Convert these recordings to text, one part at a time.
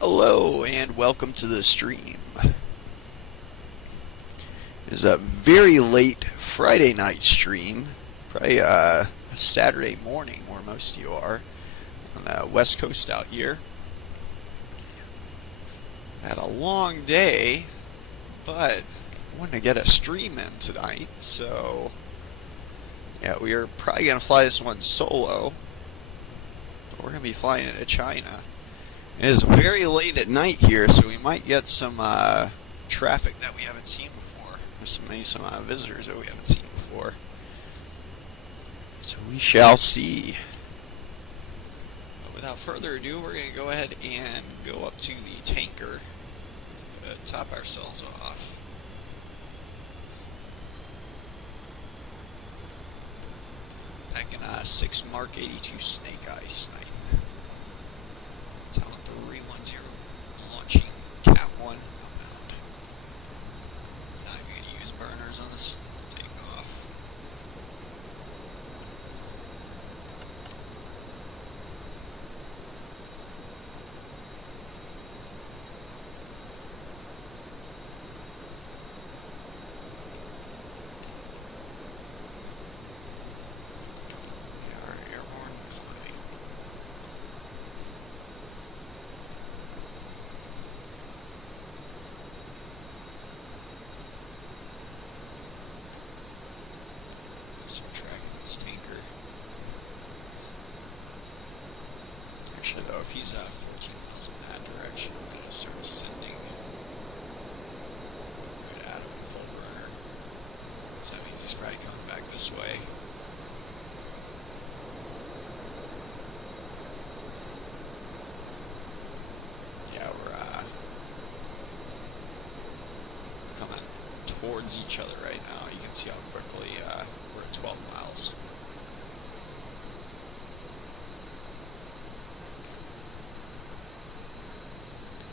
Hello and welcome to the stream. It's a very late Friday night stream, probably Saturday morning where most of you are on the West Coast out here. Had a long day, but wanted to get a stream in tonight, so yeah, we are probably gonna fly this one solo. But we're gonna be flying it to China. It is very late at night here, so we might get some traffic that we haven't seen before. There's maybe some visitors that we haven't seen before. So we shall see. But without further ado, we're going to go ahead and go up to the tanker to top ourselves off. Packing a 6 Mark 82 Snake Eye snipe. Talent 310 launching Cat 1 outbound. Now I'm going to use burners on this takeoff. We are airborne climbing. So tracking this tanker. Actually, though, if he's 14 miles in that direction, I'm going to start sending right at him in full burner. So that means he's probably coming back this way. Yeah, we're coming towards each other right now. You can see how quickly we're at 12 miles.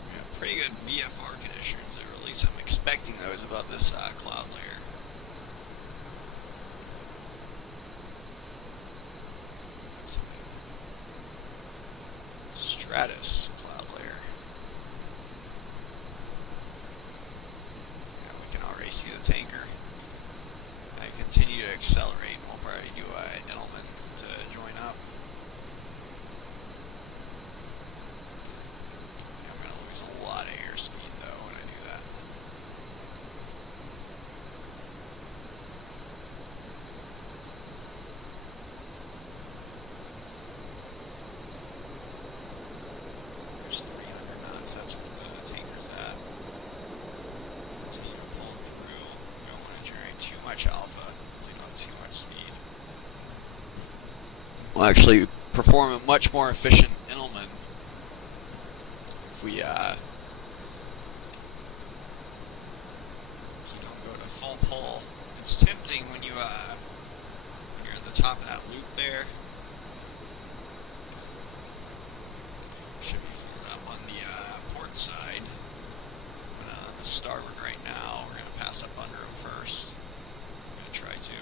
We have pretty good VFR conditions, or at least I'm expecting those about this cloud layer. Stratus cloud layer. Yeah, we can already see the tanker. I continue to accelerate, and we'll probably do a gentleman to join up. Yeah, I'm going to lose a lot of airspeed, though, when I do that. There's 300 knots, that's where the tanker's at. Continue to pull through. We don't want to generate too much alpha, lead off too much speed. We'll actually perform a much more efficient Inelman if we don't go to full pull. It's tempting when you're at the top of that loop there. Should be filling up on the port side. But on the starboard right now, we're going to pass up under him first. I'm going to try to.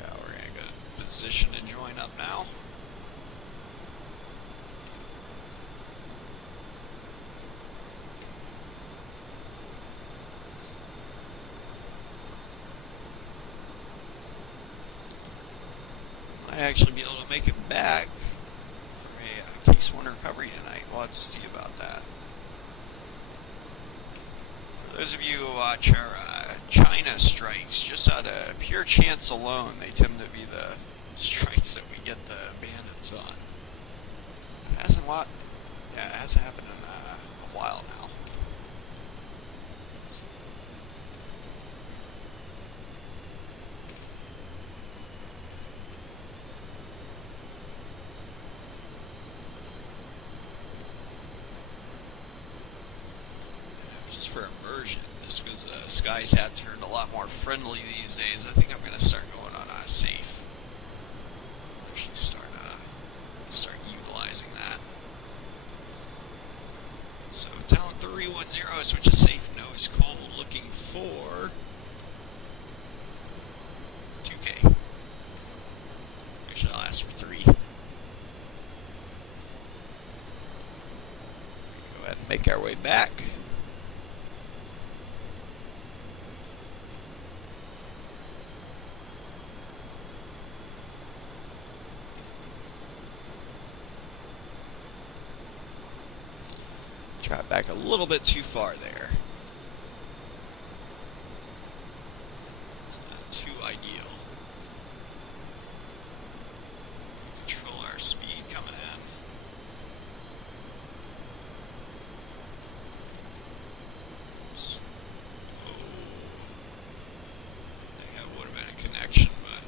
Yeah, we're going to go to position and join up now. Might actually be able to make it back for a case 1 recovery tonight. We'll have to see about that. For those of you who watch our China strikes, just out of pure chance alone, they tend to be the strikes that we get the bandits on. It hasn't happened in a while now. Just for immersion, just because the skies have turned a lot more friendly these days, I think I'm going to start going on safe. switch to safe, no is cold, looking for 2K. Actually, I'll ask for 3. Go ahead and make our way back. Drop back a little bit too far there. It's not too ideal. Control our speed coming in. Oops. Oh. I think that would have been a connection, but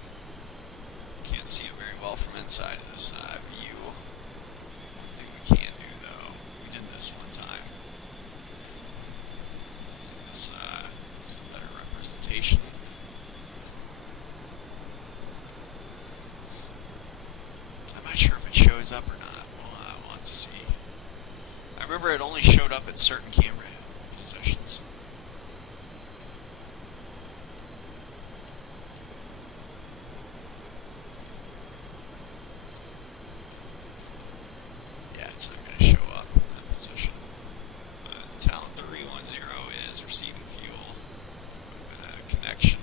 can't see it very well from inside of this view. One thing we can do though, we did this one time. This is a better representation. I'm not sure if it shows up or not. We'll have to see. I remember it only showed up at certain camera positions. Yeah, it's not going to show up in that position. But Talent 310 is receiving fuel. Got a connection.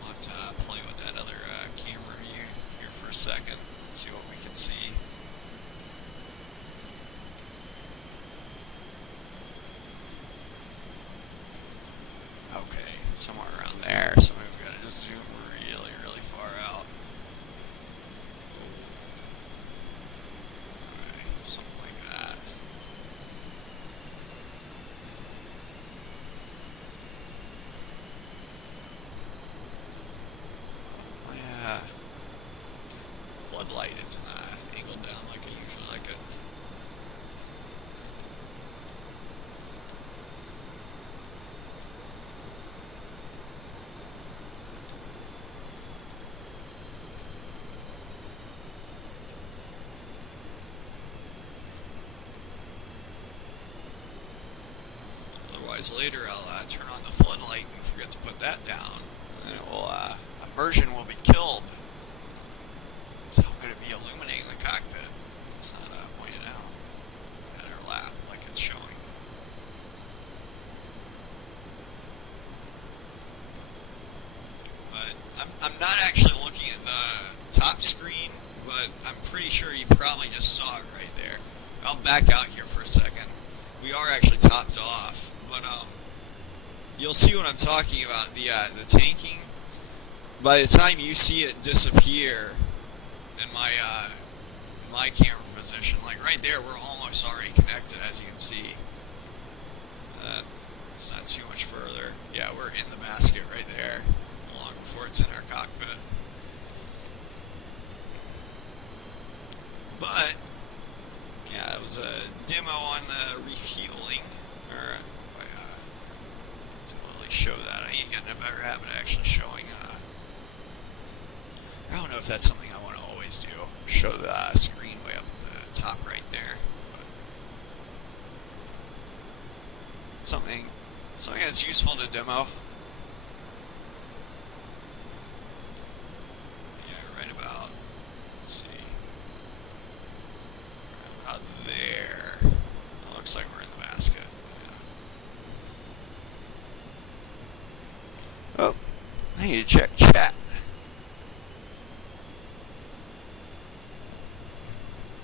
We'll have to play with that other camera view here for a second. Let's see what we can see. Okay, somewhere around there. So we've got to just zoom really, really far out. Okay, something like that. My floodlight isn't angled down like I usually like it. Otherwise, later I'll turn on the floodlight and forget to put that down, and it will immersion will be killed. So how could it be illuminating the cockpit? It's not pointed out at our lap like it's showing. But I'm not actually looking at the top screen, but I'm pretty sure you probably just saw it right there. I'll back out here for a second. We are actually topped off, but you'll see what I'm talking about. The tanking. By the time you see it disappear in my camera position, like right there, we're almost already connected, as you can see. It's not too much further. Yeah, we're in the basket right there, long before it's in our cockpit. But yeah, it was a demo on the refueling. Or didn't really show that. I need to get in a better habit of actually showing. I don't know if that's something I want to always do. Show the screen way up at the top right there. But something that's useful to demo. Yeah, right about. Let's see. Right about there. It looks like we're in the basket. Yeah. Oh, I need to check chat.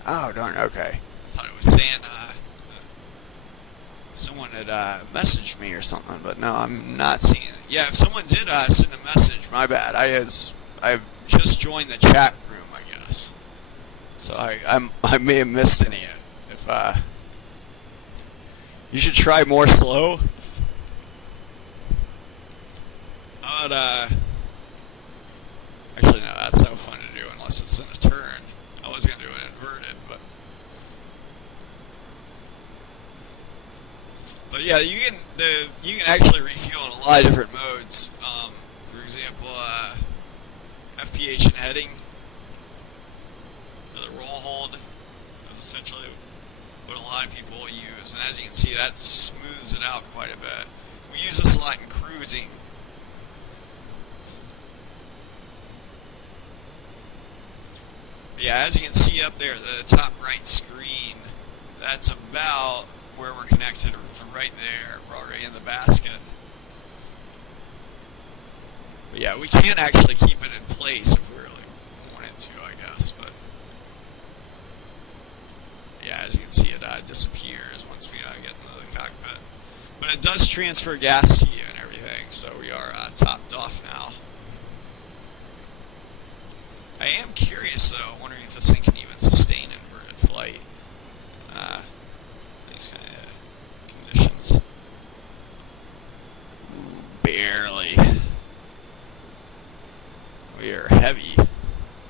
Oh, darn, okay. I thought it was saying someone had messaged me or something, but no, I'm not seeing it. Yeah, if someone did send a message, my bad. I've just joined the chat room, I guess. So I may have missed any of it. If you should try more slow. How about actually no, that's no fun to do unless it's in a turn. I was gonna do it inverted, but yeah, you can actually refuel in a lot of different modes. For example, FPH and heading, or the roll hold. essentially what a lot of people will use. And as you can see, that smooths it out quite a bit. We use this a lot in cruising. Yeah, as you can see up there, the top right screen, that's about where we're connected, right there. We're already in the basket. But yeah, we can actually keep it in place if we really wanted to, I guess. But yeah, as you can see, it disappears once we get into the cockpit. But it does transfer gas to you and everything, so we are topped off now. I am curious, though, wondering if this thing can even sustain inverted flight. These kind of conditions. Barely. We are heavy,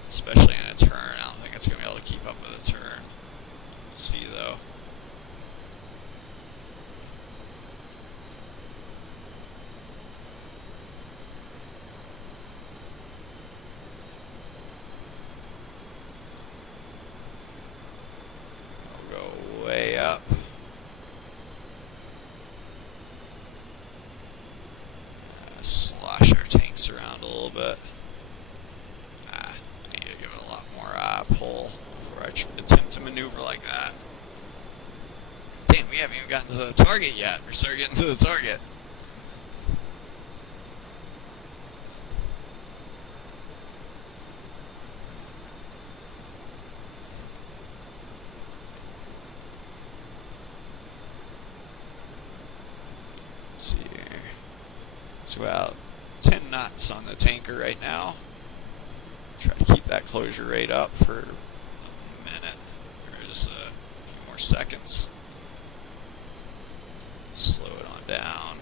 especially in a turn. I don't think it's going to be able to keep up with a turn. We'll see, though. Way up. Slosh our tanks around a little bit. I need to give it a lot more pull before I attempt to maneuver like that. Damn, we haven't even gotten to the target yet. We're starting getting to the target. Let's see here. It's about 10 knots on the tanker right now. Try to keep that closure rate up for a minute, or just a few more seconds. Slow it on down.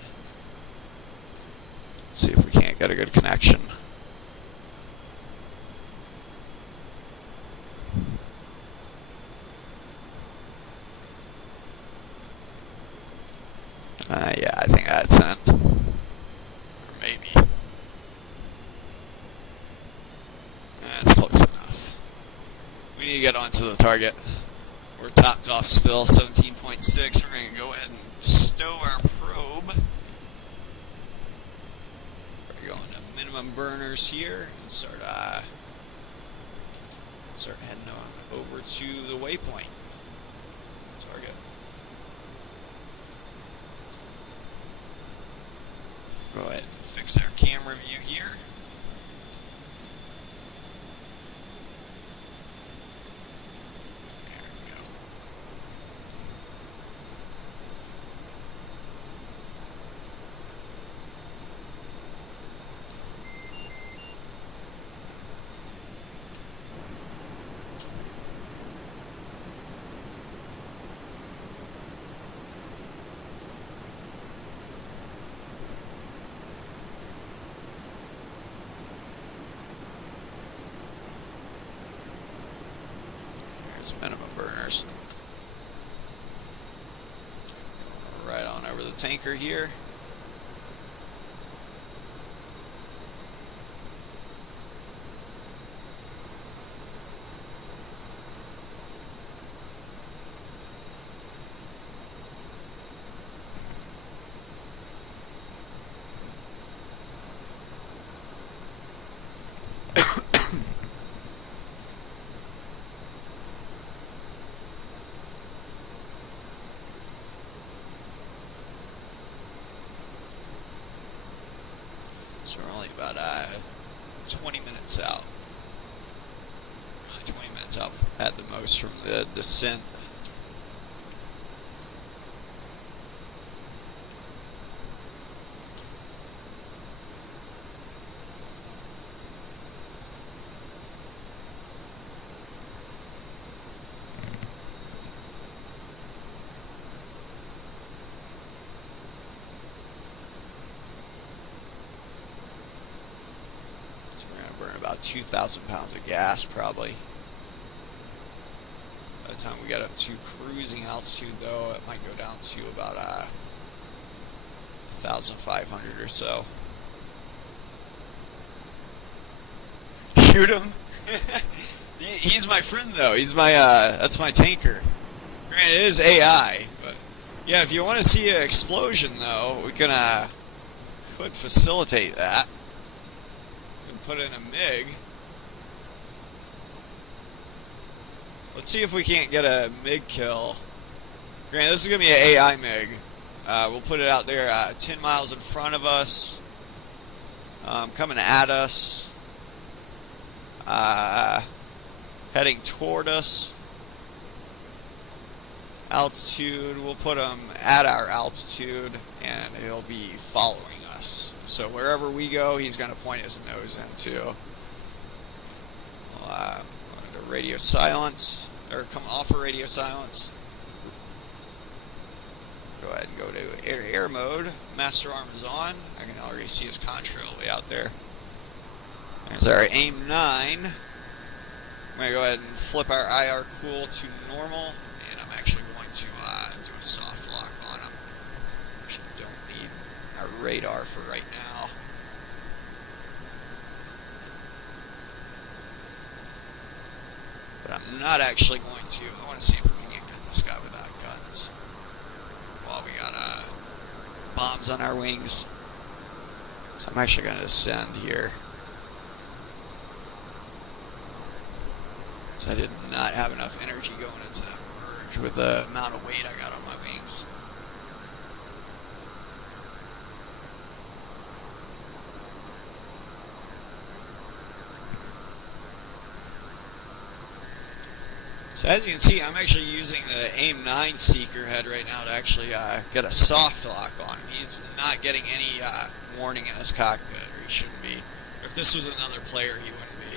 Let's see if we can't get a good connection. Yeah, I think that's in. Or maybe. That's close enough. We need to get onto the target. We're topped off still, 17.6. We're going to go ahead and stow our probe. We're going to minimum burners here and start heading on over to the waypoint. Target. Go ahead and fix our camera view here. There we go. There's minimum burners. Right on over the tanker here. So we're only about 20 minutes out. Really 20 minutes out at the most from the descent. Burn about 2,000 pounds of gas probably. By the time we get up to cruising altitude, though, it might go down to about 1,500 or so. Shoot him! He's my friend though. He's my that's my tanker. Granted, it is AI, but yeah. If you want to see an explosion though, we can could facilitate that. And put in a MiG. Let's see if we can't get a MiG kill. Granted, this is gonna be an AI MiG. We'll put it out there 10 miles in front of us. Coming at us. Heading toward us. Altitude, we'll put him at our altitude, and he'll be following us. So wherever we go, he's going to point his nose into. We'll go into radio silence, or come off of radio silence. Go ahead and go to air-to-air mode. Master arm is on. I can already see his contrail way out there. There's our aim 9. I'm going to go ahead and flip our IR cool to normal, and I'm actually going to do a soft lock on him. Actually don't need our radar for right now. But I'm not actually going to. I want to see if we can get this guy without guns. While we got bombs on our wings. So I'm actually going to descend here. So I did not have enough energy going into that merge with the amount of weight I got on my wings. So as you can see, I'm actually using the AIM 9 Seeker head right now to actually get a soft lock on him. He's not getting any warning in his cockpit, or he shouldn't be. If this was another player, he wouldn't be.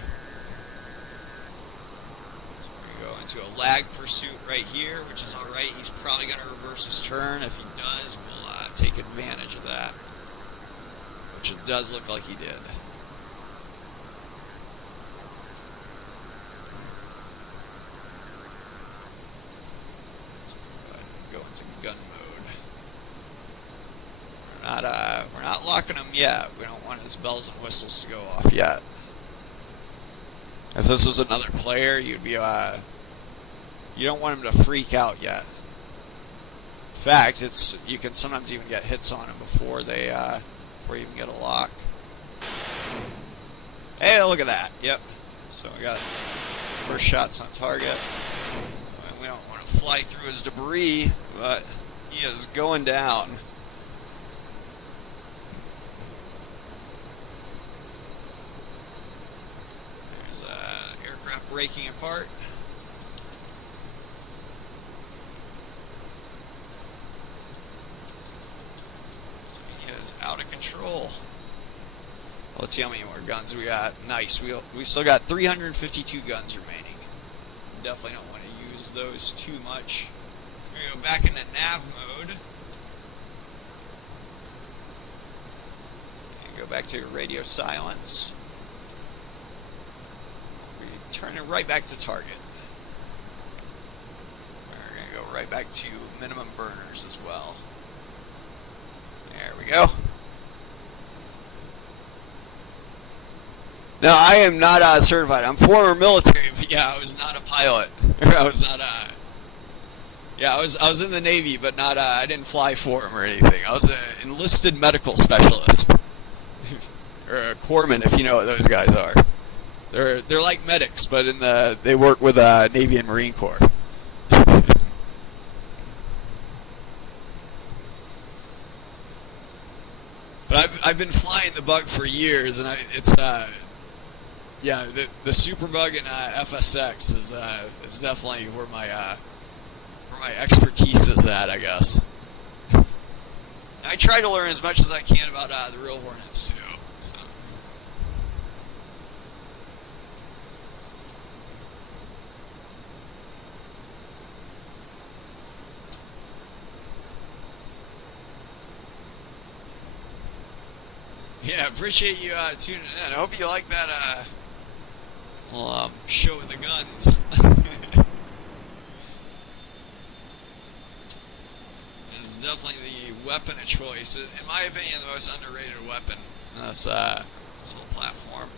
So we're going to go into a lag pursuit right here, which is alright. He's probably going to reverse his turn. If he does, we'll take advantage of that, which it does look like he did. Into gun mode. We're not locking him yet. We don't want his bells and whistles to go off yet. If this was another player, you'd be you don't want him to freak out yet. In fact, you can sometimes even get hits on him before you even get a lock. Hey, look at that. Yep. So we got first shots on target. We don't want to fly through his debris, but he is going down. There's aircraft breaking apart. So he is out of control. Let's see how many more guns we got. Nice. We still got 352 guns remaining. Definitely don't want to use those too much. We're going to go back into nav mode. And go back to radio silence. We turn it right back to target. We're going to go right back to minimum burners as well. There we go. No, I am not certified. I'm former military, but yeah, I was not a pilot. I was not yeah, I was in the Navy, but not I didn't fly for them or anything. I was an enlisted medical specialist. Or a corpsman, if you know what those guys are. They're like medics, but they work with Navy and Marine Corps. But I've been flying the Bug for years, and it's yeah, the Superbug and FSX is definitely where my expertise is at, I guess. I try to learn as much as I can about the real Hornets too. So. Yeah, appreciate you tuning in. I hope you like that little show of the guns. It's definitely the weapon of choice. In my opinion, the most underrated weapon in this whole platform.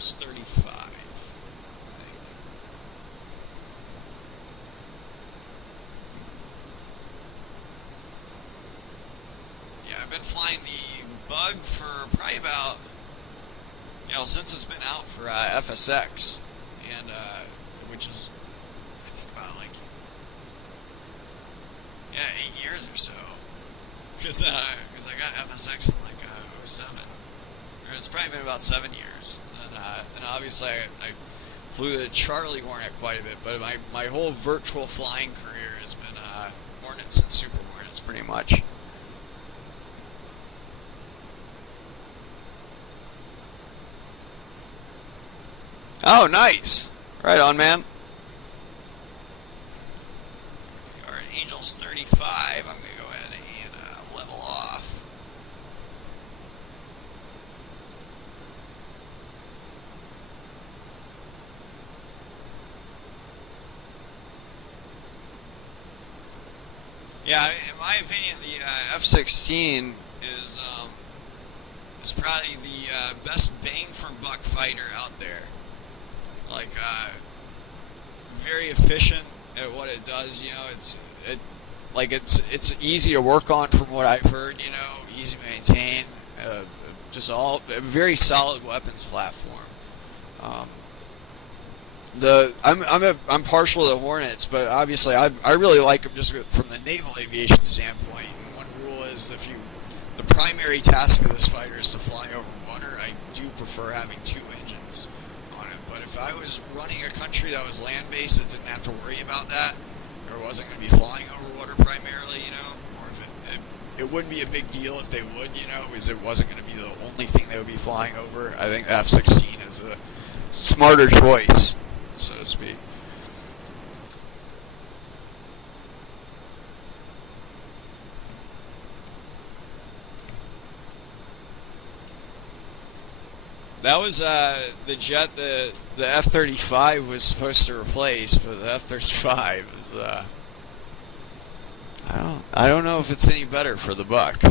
Angels 35. I think. Yeah, I've been flying the Bug for probably about, since it's been out for FSX, and which is, I think about like, 8 years or so, because I got FSX in like '07. It's probably been about 7 years, and obviously I flew the Charlie Hornet quite a bit, but my whole virtual flying career has been Hornets and Super Hornets pretty much. Oh, nice! Right on, man. Alright, Angels 35. I'm going to go ahead and level off. Yeah, in my opinion, the F-16 is probably the best bang for buck fighter out there. Like, very efficient at what it does. It's easy to work on from what I've heard. Easy to maintain. Just all a very solid weapons platform. I'm partial to the Hornets, but obviously I really like them just from the naval aviation standpoint. And one rule is the primary task of this fighter is to fly over water. I do prefer having two engines on it. But if I was running a country that was land-based that didn't have to worry about that, or wasn't going to be flying over water primarily, or if it wouldn't be a big deal if they would, because it wasn't going to be the only thing they would be flying over. I think the F-16 is a smarter choice, so to speak. That was the jet the F-35 was supposed to replace, but the F-35 is I don't know if it's any better for the buck.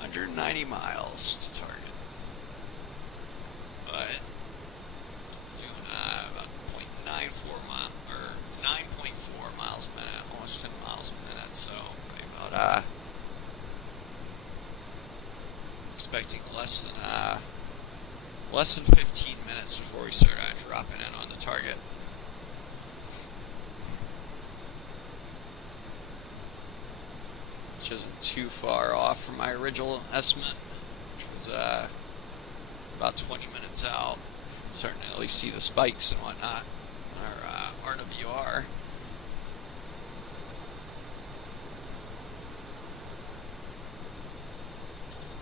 190 miles to target. But doing about 0.94 mile or 9.4 miles a minute, almost 10 miles a minute. So about expecting less than 15 minutes before we start dropping in on the target. Which isn't too far off from my original estimate, which was about 20 minutes out. I'm starting to at least see the spikes and whatnot on our RWR.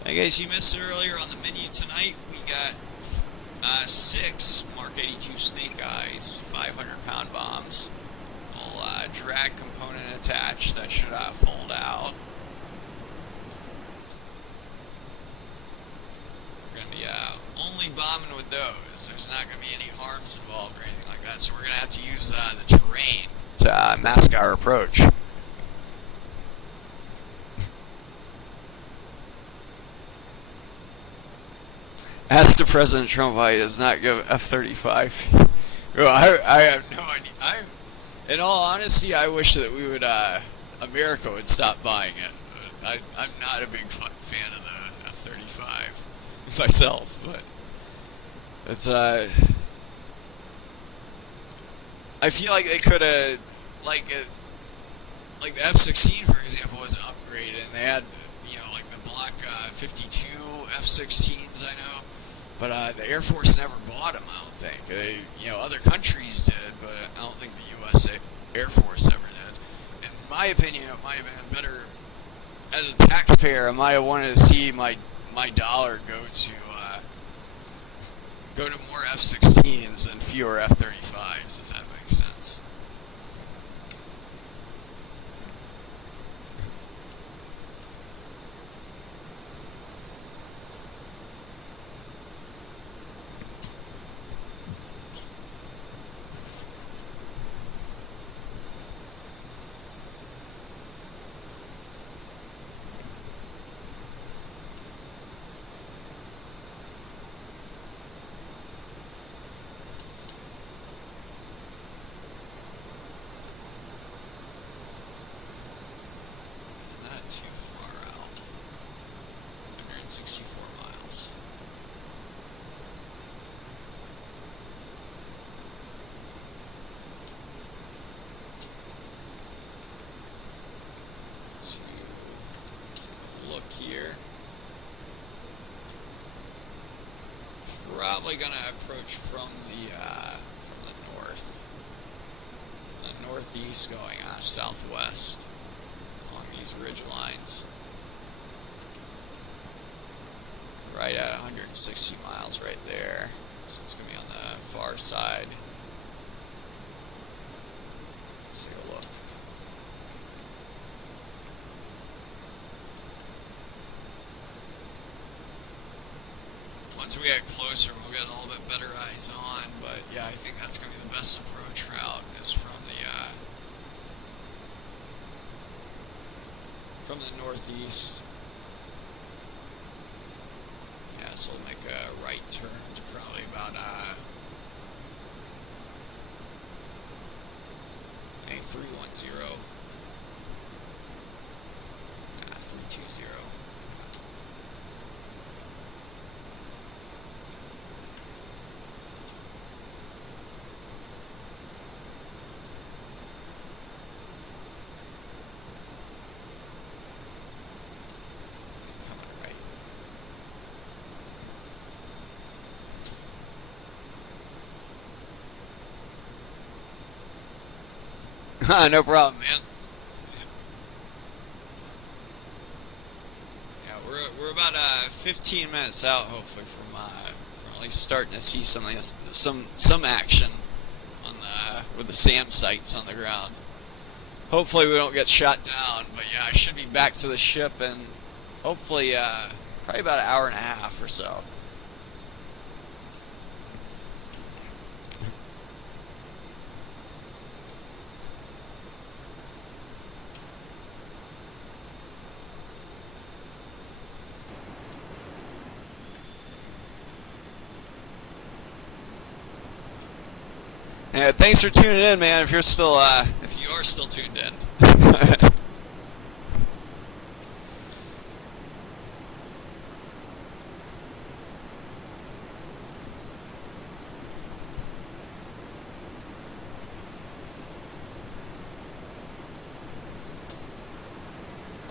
Hey guys, you missed it earlier on the menu tonight. We got 6 Mark 82 Snake Eyes 500-pound bombs. Little drag component attached that should fold out. We're going to be only bombing with those. There's not going to be any harms involved or anything like that, so we're going to have to use the terrain to mask our approach. As to President Trump, why he does not give F-35. Well, I have no idea. In all honesty, I wish that we would, America would stop buying it. I'm not a big fan of the F-35 myself, but it's, I feel like they could have, like the F-16, for example, was upgraded, and they had, like the Block 52 F-16s, I know. But the Air Force never bought them, I don't think. Other countries did, but I don't think the U.S. U.S. Air Force ever did. In my opinion, it might have been better as a taxpayer. I might have wanted to see my dollar go to more F-16s and fewer F-35s, if that makes sense. Not too far out. 164 miles. To take a look here. Probably gonna approach from the north, from the northeast, going southwest along these ridge lines. Right at 160 miles right there. So it's gonna be on the far side. Let's take a look. Once we get closer, we'll get a little bit better eyes on, but yeah, I think that's going to be the best approach route, is from the northeast. Yeah, so we'll make a right turn to probably about 310. 320. No problem, man. Yeah, we're about 15 minutes out, hopefully, from at least starting to see some action on with the SAM sights on the ground. Hopefully, we don't get shot down. But yeah, I should be back to the ship in hopefully probably about an hour and a half or so. Yeah, thanks for tuning in, man. If you are still tuned in.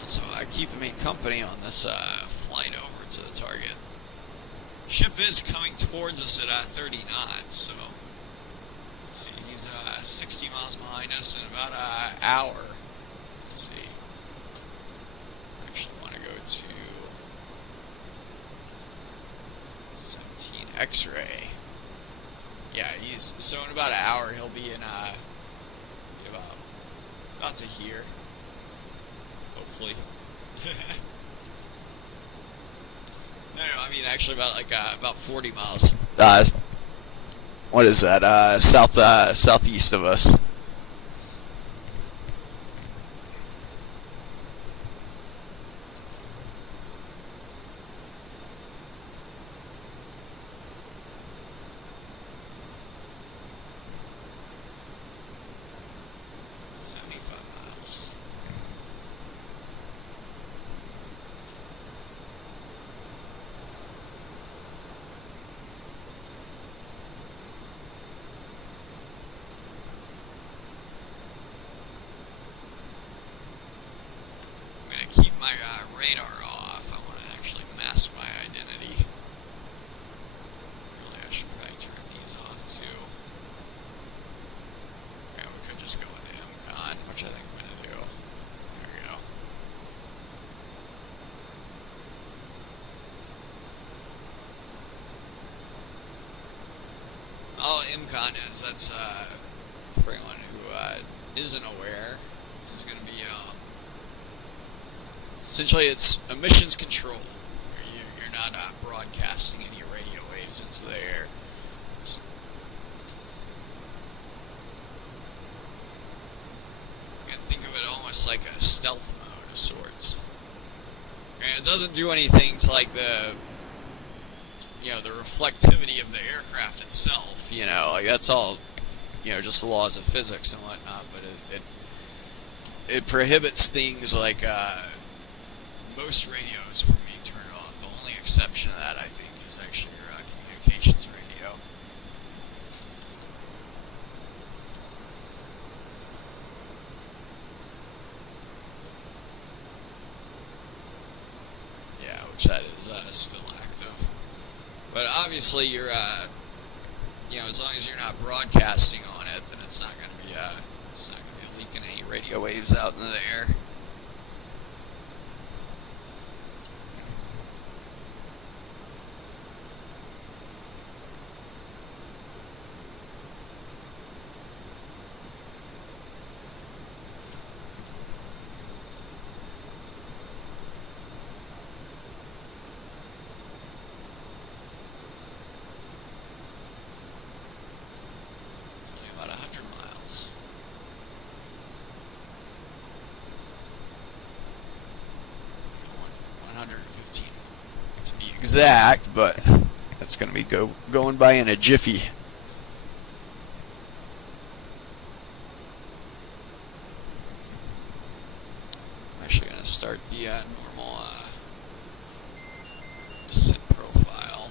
So keeping me company on this flight over to the target. Ship is coming towards us at 30 knots, so. Let's see, he's 60 miles behind us in about an hour. Let's see. I actually want to go to 17 X-ray. Yeah, so in about an hour he'll be in about to here. Hopefully. No, I mean actually about 40 miles. What is that? Southeast of us. all MCON is, that's for anyone who isn't aware, is going to be essentially it's emissions control. You're not broadcasting any radio waves into the air. So, you can think of it almost like a stealth mode of sorts. And it doesn't do anything to like the reflectivity of the aircraft itself. Like that's all, just the laws of physics and whatnot. But it prohibits things like most radios from being turned off. The only exception to that, I think, is actually your communications radio. Yeah, which that is still active. But obviously, you're, as long as you're not broadcasting on it, then it's not going to be leaking any radio waves out into the air. About 100 miles. 115 to be exact, but that's going to be going by in a jiffy. I'm actually going to start the normal descent profile.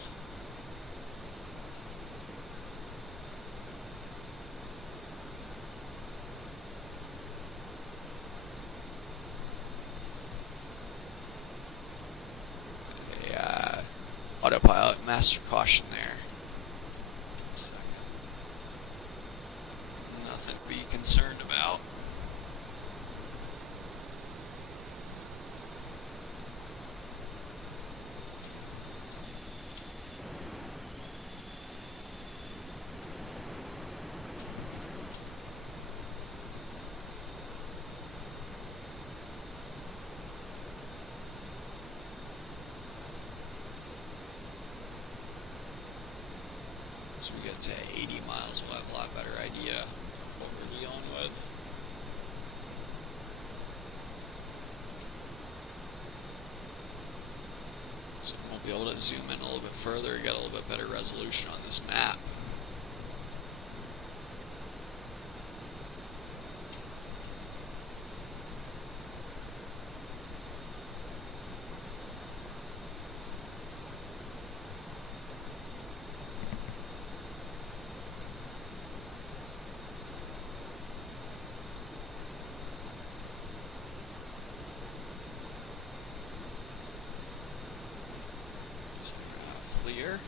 Autopilot master caution there. Nothing to be concerned about. Once we get to 80 miles, we'll have a lot better idea of what we're dealing with. So we'll be able to zoom in a little bit further, get a little bit better resolution on this map. Clear.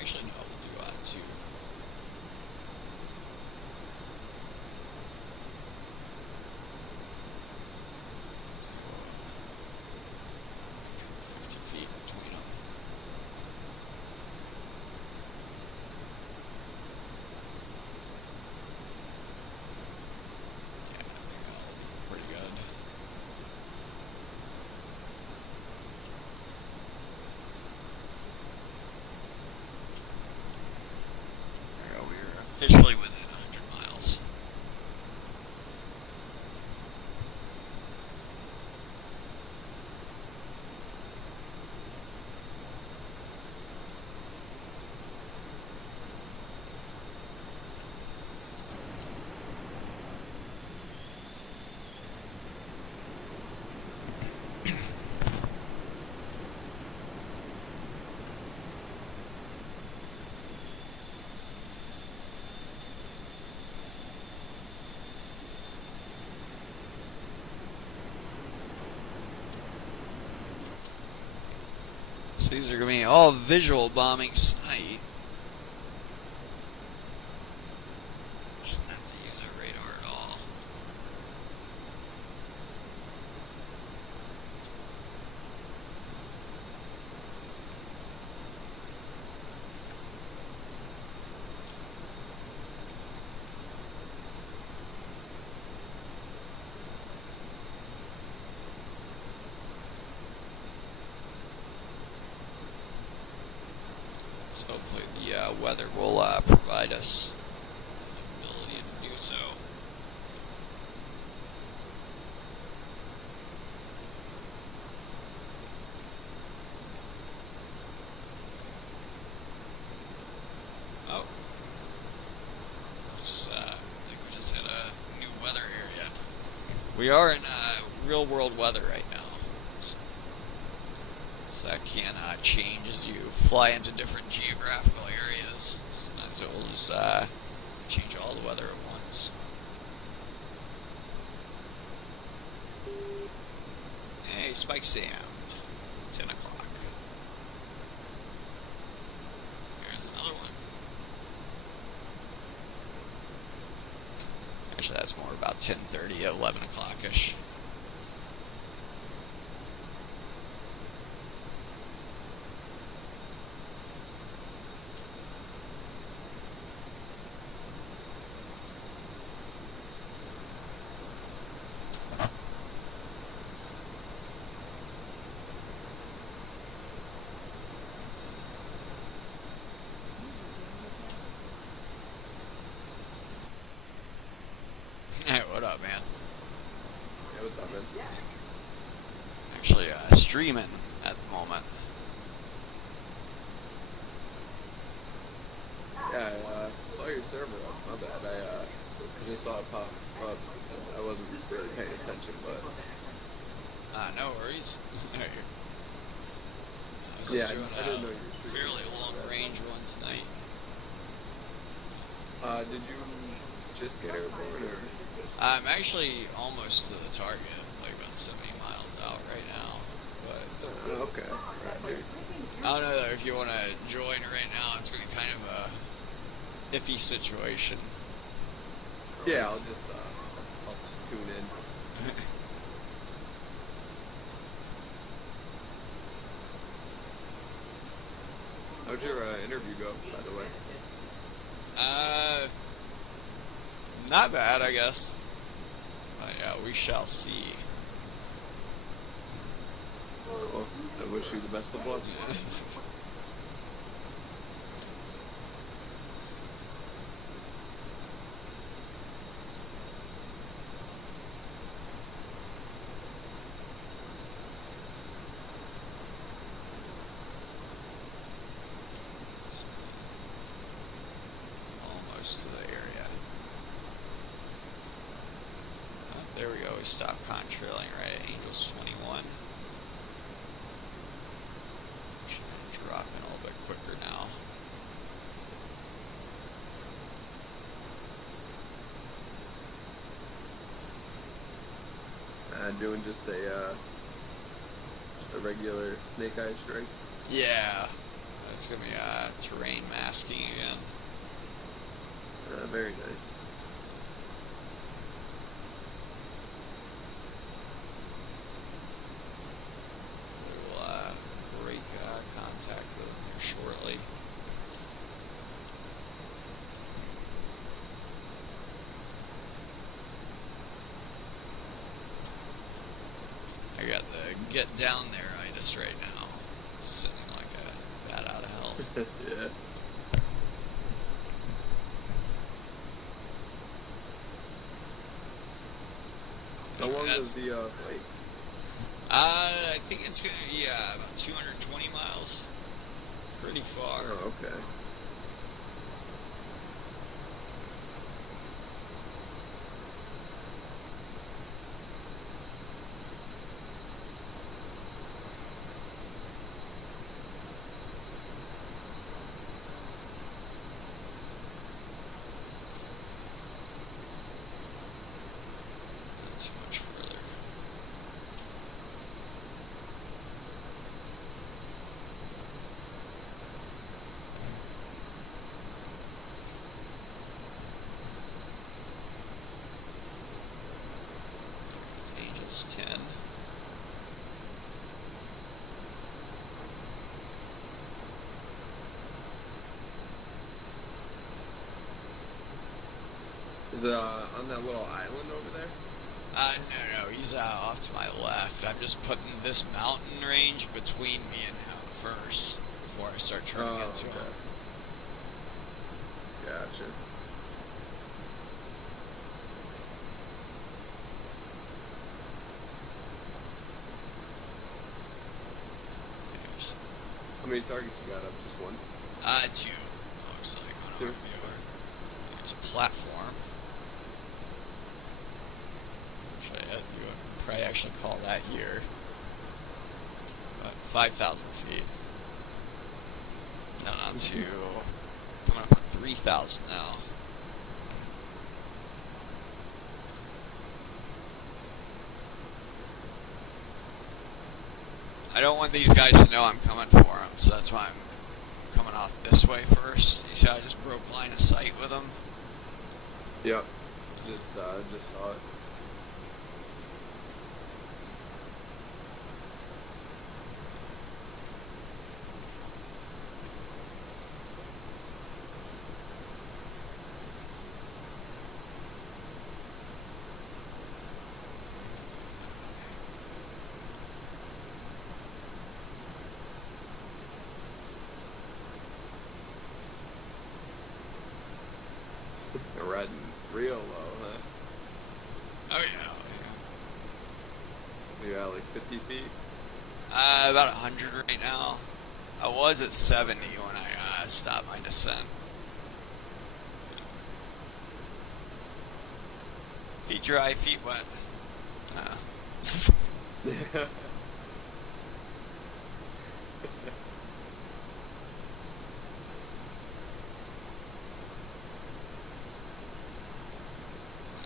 Actually, no, we'll do 2. Officially within 100 miles. So these are going to be all visual bombings tonight. Shouldn't have to use our radar at all. So hopefully the weather will provide us the ability to do so. Oh, I think we just hit a new weather area. We are in real world weather right now. So that can change as you fly into different geographical areas. Sometimes it will just change all the weather at once. Hey, Spike Sam. 10 o'clock. There's another one. Actually, that's more about 10:30, 11 o'clock-ish. Hey, what up, man? Hey, what's up, man? Actually, streaming at the moment. Yeah, I saw your server up. My bad. I just saw it pop up. I wasn't really paying attention, but No worries. I was yeah, just doing I didn't know you were a streaming. fairly long range one tonight. Did you just get airborne, or? I'm actually almost to the target, like about 70 miles out right now. But Okay. Right, dude. I don't know though, if you want to join right now. It's going to be kind of a iffy situation. Yeah, I'll just tune in. How'd your interview go, by the way? Not bad, I guess. But yeah, we shall see. Well, I wish you the best of luck. Almost to the area. Oh, there we go. We stopped contrailing right at Angels 21. Should drop in a little bit quicker now. Doing just a regular snake eye strike. Yeah. It's going to be terrain masking again. Very nice. We'll break contact with them here shortly. I got the get down there itis right now. Just sitting like a bat out of hell. Yeah. How long is the flight? I think it's gonna be about 220 miles. Pretty far. Oh, okay. Not too much further. It's Angels 10. Is on that little island over there? No, he's off to my left. I'm just putting this mountain range between me and him first before I start turning into Okay. Gotcha. There's, How many targets you got up? Just one? two. Looks like on Two? our viewer. There's platform. Which you would probably actually call that here. About 5,000 feet. Down on to coming up on 3,000 now. I don't want these guys to know I'm coming for them, so that's why I'm coming off this way first. You see how I just broke line of sight with them? Yep. Just saw it. They're riding real low, huh? Oh yeah. You got like 50 feet? About 100 right now. I was at 70 when I stopped my descent. Feet dry, feet wet. Yeah.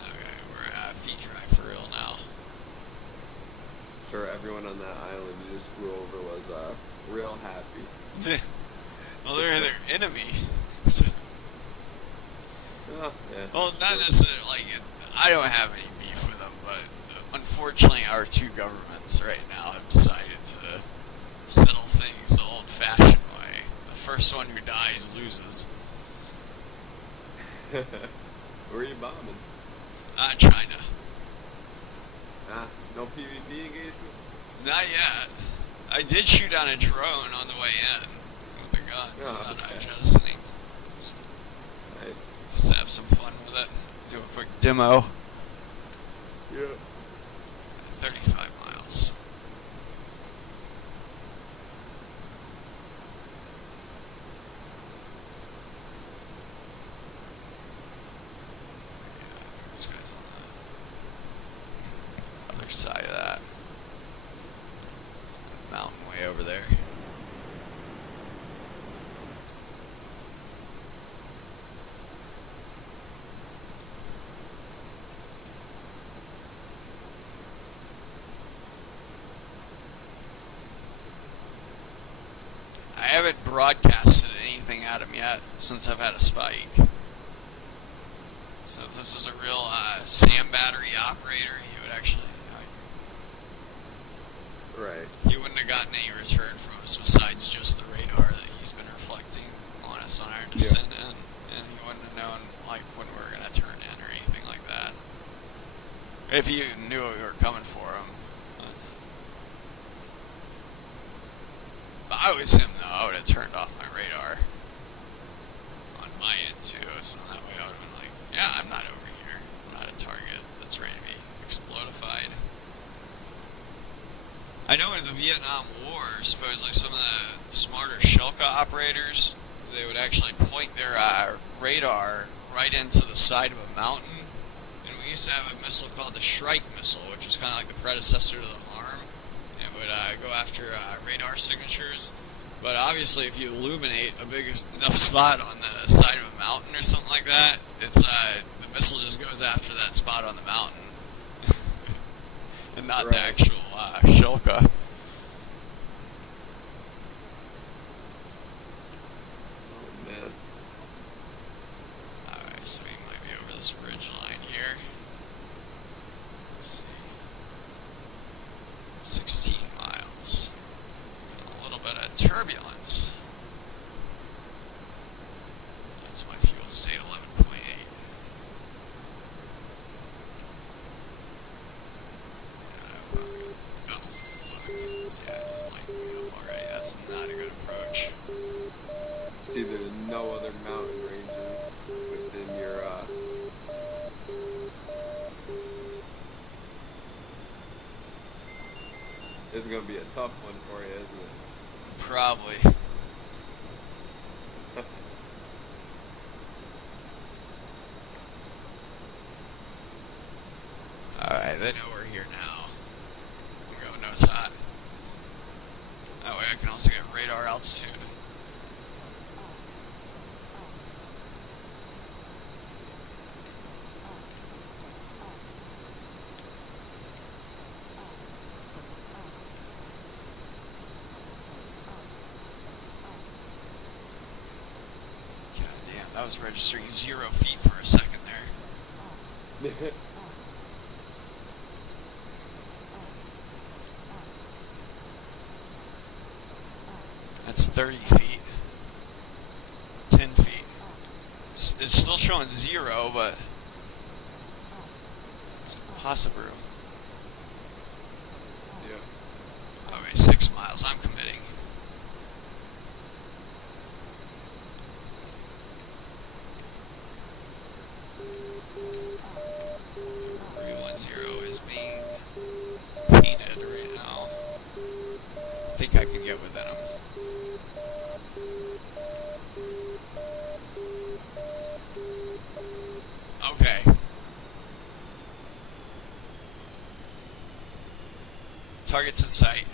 Okay, we're feet dry for real now. Sure, everyone on that island you just flew over was real happy. Well, they're their enemy. So, Oh, yeah. well, not necessarily like I don't have any beef with them, but unfortunately, our two governments right now have decided to settle things the old-fashioned way. The first one who dies loses. Where are you bombing? China. No PvP engagement? Not yet. I did shoot on a drone on the way in with the guns Oh, without okay. adjusting. Nice. Just have some fun with it. Do a quick demo. Yeah. 35 miles. Yeah, I think this guy's on the other side of that mountain way over there. I haven't broadcasted anything at him yet since I've had a spike. So if this was a real SAM battery operator, he would actually, Right. he wouldn't have gotten any return from us besides just the radar that he's been reflecting on us on our descent in, and he wouldn't have known like when we were gonna turn in or anything like that. If he knew we were coming for him. If I was him though, I would have turned off my radar on my end too, so that way I would have been like, yeah, I'm not over here. I'm not a target that's ready to be explodified. I know in the Vietnam War, supposedly some of the smarter Shilka operators, they would actually point their radar right into the side of a mountain. And we used to have a missile called the Shrike missile, which was kind of like the predecessor to the Harm. And it would go after radar signatures. But obviously, if you illuminate a big enough spot on the side of a mountain or something like that, it's the missile just goes after that spot on the mountain. And not the actual Shilka. Oh, man. Alright, so we might be over this ridge line here. Let's see. 16 miles. A little bit of turbulence. That's my fuel state, 11.8. Oh, fuck. Yeah, he's lighting me up already. That's not a good approach. See, there's no other mountain ranges This is gonna be a tough one for you, isn't Probably. it? Alright, they know we're here now. We go nose hot. That way I can also get radar altitude. God damn, that was registering 0 feet for a second there. That's 30 feet. 10 feet. It's still showing 0, but it's possible. Yeah. Okay, 6 miles. I'm committing. The 310 is being painted right now. I think I can get within them. Okay. Target's in sight.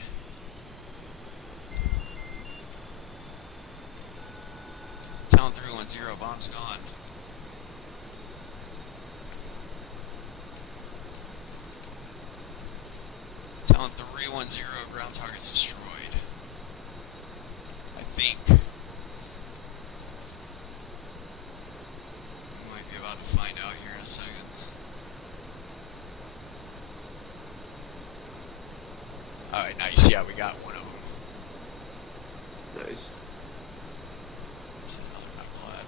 Town 310, bomb's gone. Town 310, ground target's destroyed. I think. We might be about to find out here in a second. Alright, nice. Yeah, we got one of them. Nice. There's another knucklehead.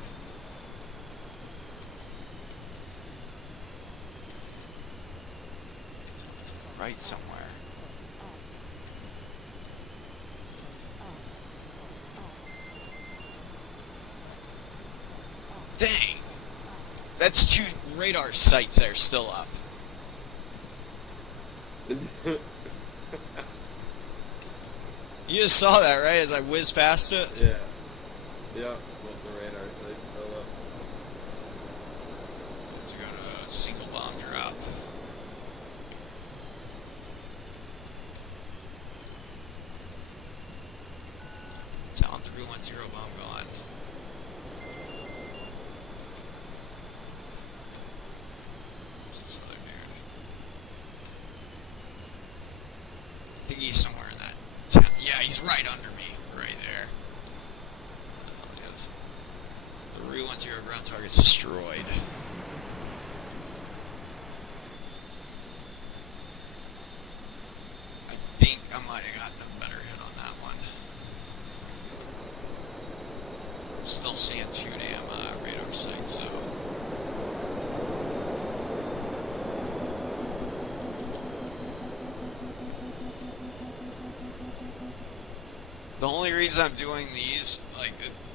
To the right somewhere. Dang! That's 2 radar sites that are still up. You just saw that, right? As I whizzed past it? Yeah. Yeah. Both the radar sights still up. Let's go to a single bomb drop. Talon 310 bomb gone. Where's this other dude? I think he's somewhere in that town. Yeah, he's right under me. Right there. Oh, yes. The 310 ground target's destroyed. I think I might have gotten a better hit on that one. I'm still seeing 2 damn radar sights, so. The only reason I'm doing these, like,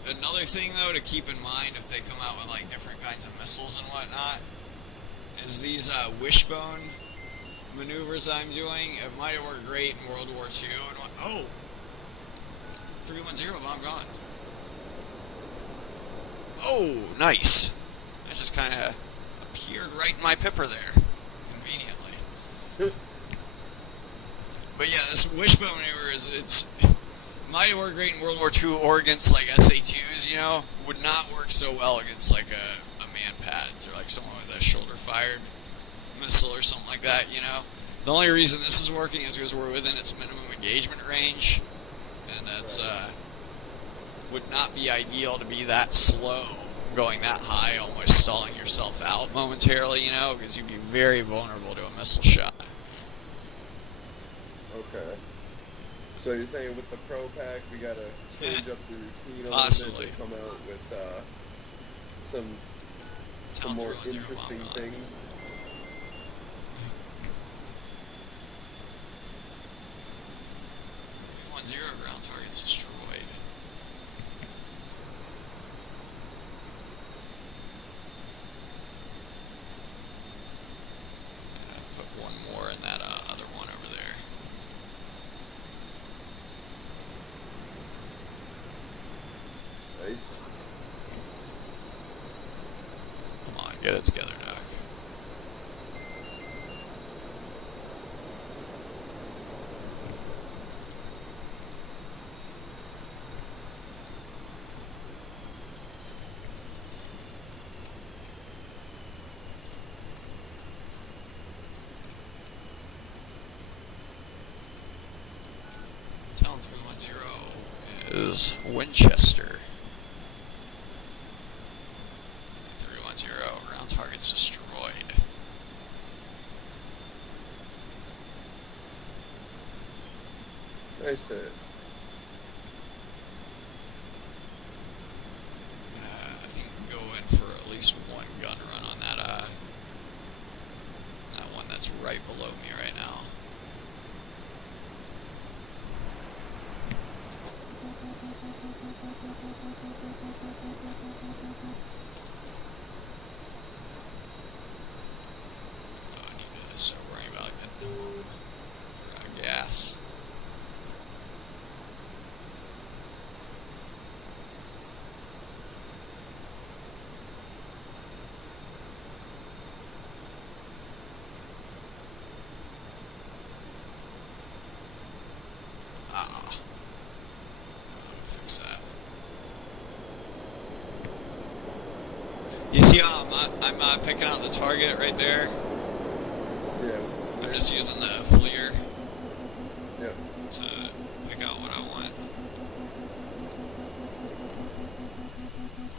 another thing though to keep in mind if they come out with like different kinds of missiles and whatnot, is these wishbone maneuvers I'm doing. It might have worked great in World War II. And oh! 310 bomb gone. Oh, nice. That just kind of appeared right in my pipper there, conveniently. But yeah, this wishbone maneuver it's might work great in World War II or against like SA2s, you know. Would not work so well against like a man-pads or like someone with a shoulder-fired missile or something like that, you know. The only reason this is working is because we're within its minimum engagement range, and that's would not be ideal to be that slow, going that high, almost stalling yourself out momentarily, you know, because you'd be very vulnerable to a missile shot. Okay. So you're saying with the Pro Packs, we gotta change up the routine a Possibly. little bit to come out with some more interesting things. 310 ground targets destroyed. And I put one more in that other one over there. get it together, Doc. Talent 310 is Winchester. 310, ground targets destroyed. Nice hit. I think go in for at least one gun run on that one that's right below me right now. Oh, I need to start worrying about getting home for gas. Ah, I'll fix that. You see how I'm picking out the target right there? Yeah. I'm just using the FLIR Yep. to pick out what I want.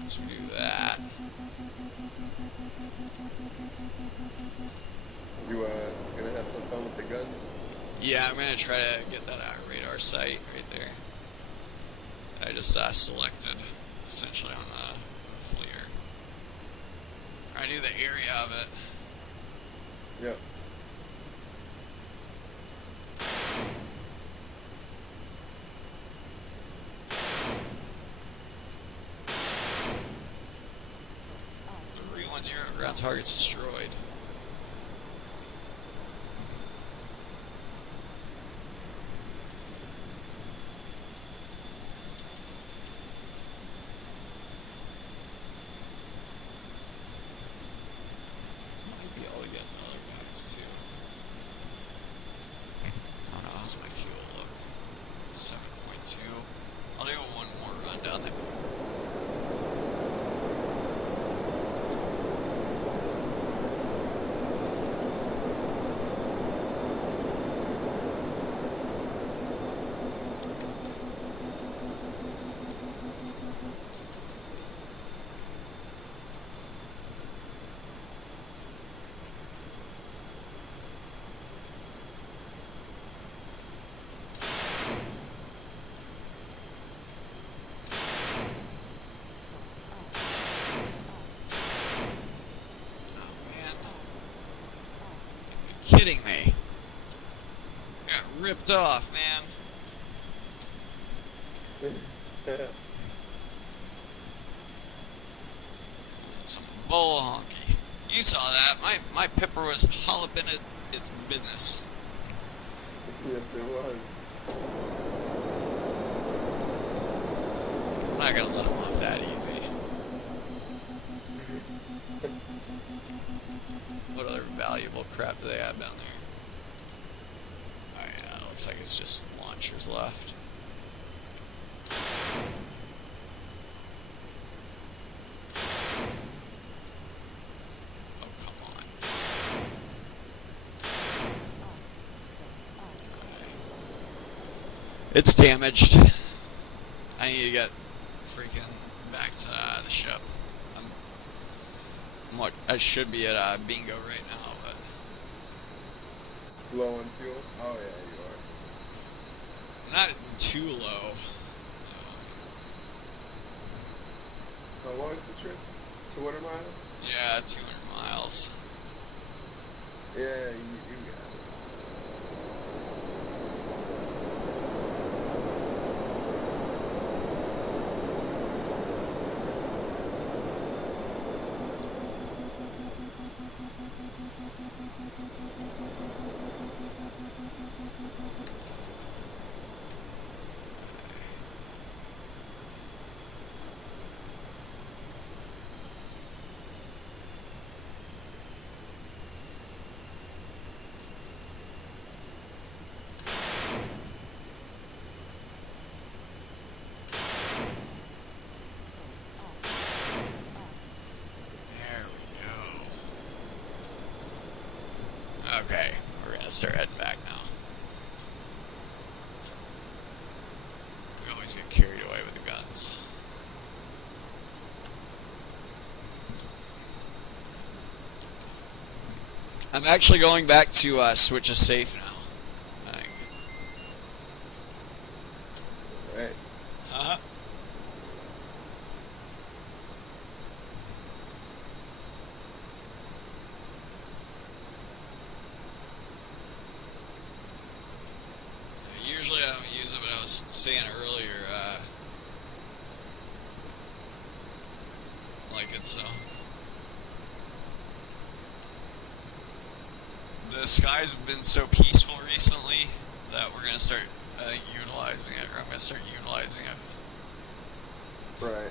Let's do that. You gonna have some fun with the guns? Yeah, I'm gonna try to get that radar sight right there. I just selected essentially on the FLIR. I knew the area of it. Yep. Ground targets destroyed. Might be able to get the other guys too. I don't know, how's my fuel look? 7.2. I'll do one more run down there. Kidding me. I got ripped off, man. Some bull honky. You saw that. My pipper was holloping its business. Yes, it was. I'm not gonna let him off that easy. What other valuable crap do they have down there? Oh yeah, it looks like it's just launchers left. Oh, come on. Okay. It's damaged. I need to get freaking back to the ship. I should be at bingo right now, but Low on fuel? Oh yeah, you are. not too low. How long is the trip? 200 miles? Yeah, 200 miles. Yeah, you got it. start heading back now. We always get carried away with the guns. I'm actually going back to switch a safe now. I think. Right. Uh-huh. Usually I don't use it, but I was saying earlier, like it's the skies have been so peaceful recently that we're gonna start utilizing it, or I'm gonna start utilizing it. Right. There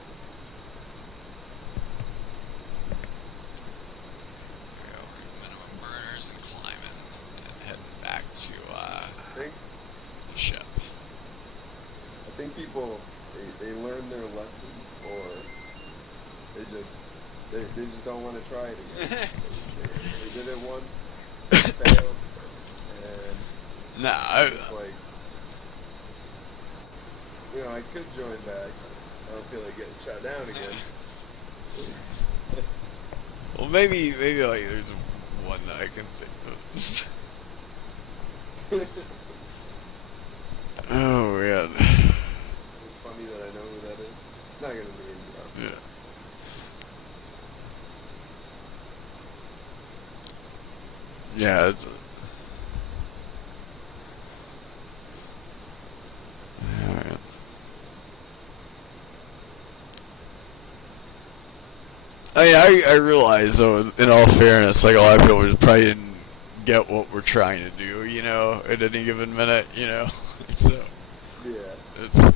we go. Minimum burners and climbing and heading back to I think the ship. I think people they learn their lesson, or they just don't want to try it again. they did it once, failed, and Nah, it's like, you know, I could join back. I don't feel like getting shot down again. well, maybe like there's one that I can think of. Oh man. It's funny that I know who that is. Not gonna name drop. Yeah. Yeah. It's, alright. I realize though, in all fairness, like a lot of people just probably didn't get what we're trying to do, you know, at any given minute, you know. So Yeah. it's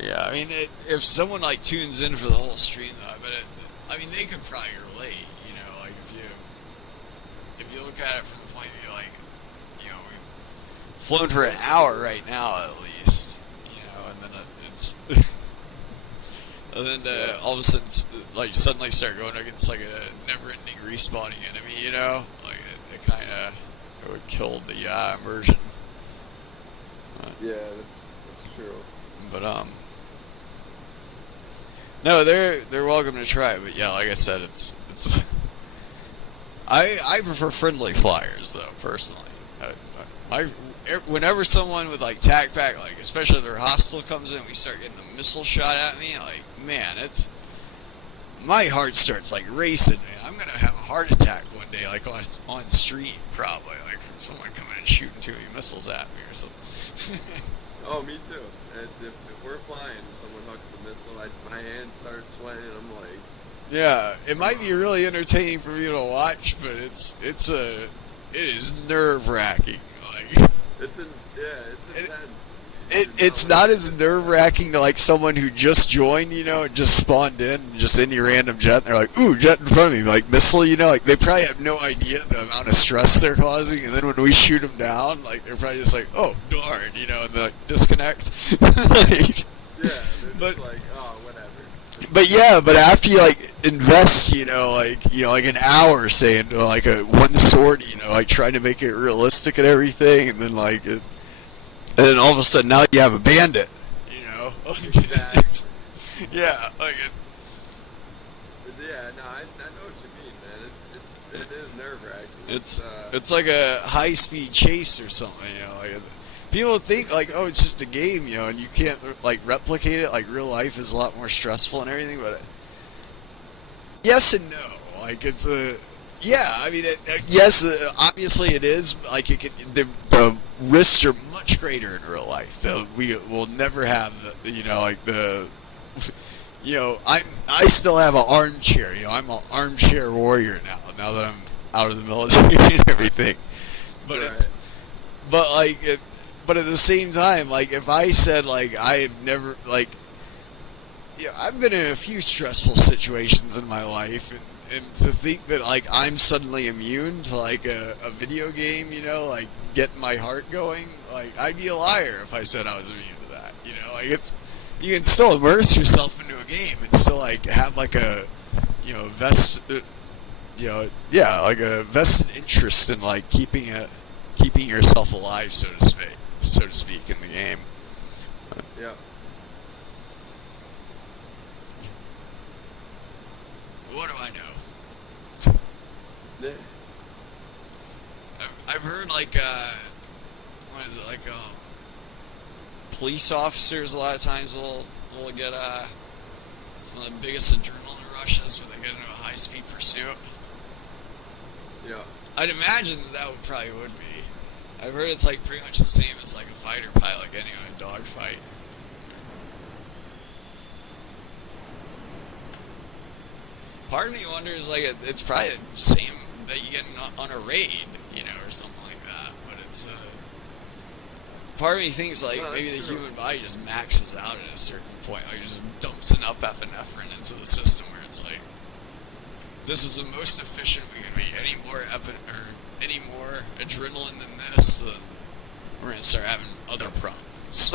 yeah. I mean, if someone like tunes in for the whole stream, though, I mean, they could probably relate, you know, like if you look at it from the point of view, like, you know, we've flown for an hour right now at least, you know, and then it's and then all of a sudden, like, suddenly start going against like a never-ending respawning enemy, you know, like it kind of would kill the immersion. Yeah, that's true. But no, they're welcome to try it. But yeah, like I said, it's I prefer friendly flyers though, personally. Whenever someone with like tac pack, like especially if they're hostile comes in, we start getting a missile shot at me. Like, man, it's my heart starts like racing. Man, I'm gonna have a heart attack one day, like on stream probably, like from someone coming and shooting too many missiles at me or something. Oh, me too. If we're flying, someone hucks the missile, my hand starts sweating. I'm like, yeah, it might be really entertaining for me to watch, but it is nerve wracking. Like, it's intense. it's not as nerve wracking to like someone who just joined, you know, just spawned in, just any random jet. And they're like, ooh, jet in front of me, like missile, you know, like they probably have no idea the amount of stress they're causing. And then when we shoot them down, like they're probably just like, oh darn, you know, and they're like disconnect. Like, yeah, they're just like, oh, whatever. But yeah, but after you like invest, you know, like an hour, say, into like a one sword, you know, like trying to make it realistic and everything, and then like and then all of a sudden now you have a bandit, you know. Exactly. Yeah, like Yeah, no, I know what you mean, man. It is nerve wracking. it's like a high speed chase or something, you know. Like people think like, oh, it's just a game, you know, and you can't like replicate it. Like real life is a lot more stressful and everything, but yes and no. Like it's a yeah. I mean, yes, obviously it is. Like it can, the risks are much greater in real life. We will never have the, you know, like the. You know, I still have an armchair. You know, I'm an armchair warrior now that I'm out of the military and everything. But right. But at the same time, like if I said like I've never like, yeah, I've been in a few stressful situations in my life, and to think that like I'm suddenly immune to like a video game, like getting my heart going, like I'd be a liar if I said I was immune to that. Like you can still immerse yourself into a game and still like have like a yeah, like a vested interest in like keeping yourself alive, so to speak, in the game. Yeah. What do I know? Yeah. I've heard like what is it like police officers a lot of times will get some of the biggest adrenaline rushes when they get into a high speed pursuit. Yeah. I'd imagine that probably would be. I've heard it's like pretty much the same as like a fighter pilot getting in a dogfight. Part of me wonders like it's probably the same that you get on a raid, or something like that. But it's part of me thinks like maybe the human body just maxes out at a certain point, like just dumps enough epinephrine into the system where it's like, this is the most efficient we can be. Any more adrenaline than this, then we're gonna start having other problems.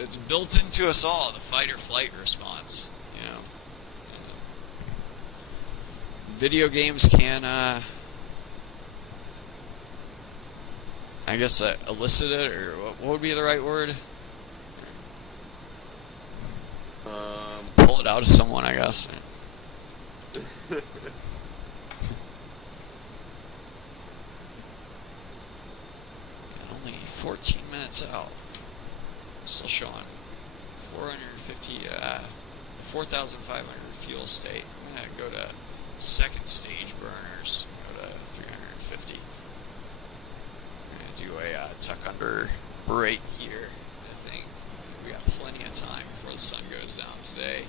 It's built into us all, the fight or flight response. Video games can, I guess, elicit it, or what would be the right word? Pull it out of someone, I guess. Only 14 minutes out. Still showing 450, 4,500 fuel state. I'm gonna go to second stage burners. Go to 350. I'm gonna do a tuck under break here. I think we got plenty of time before the sun goes down today.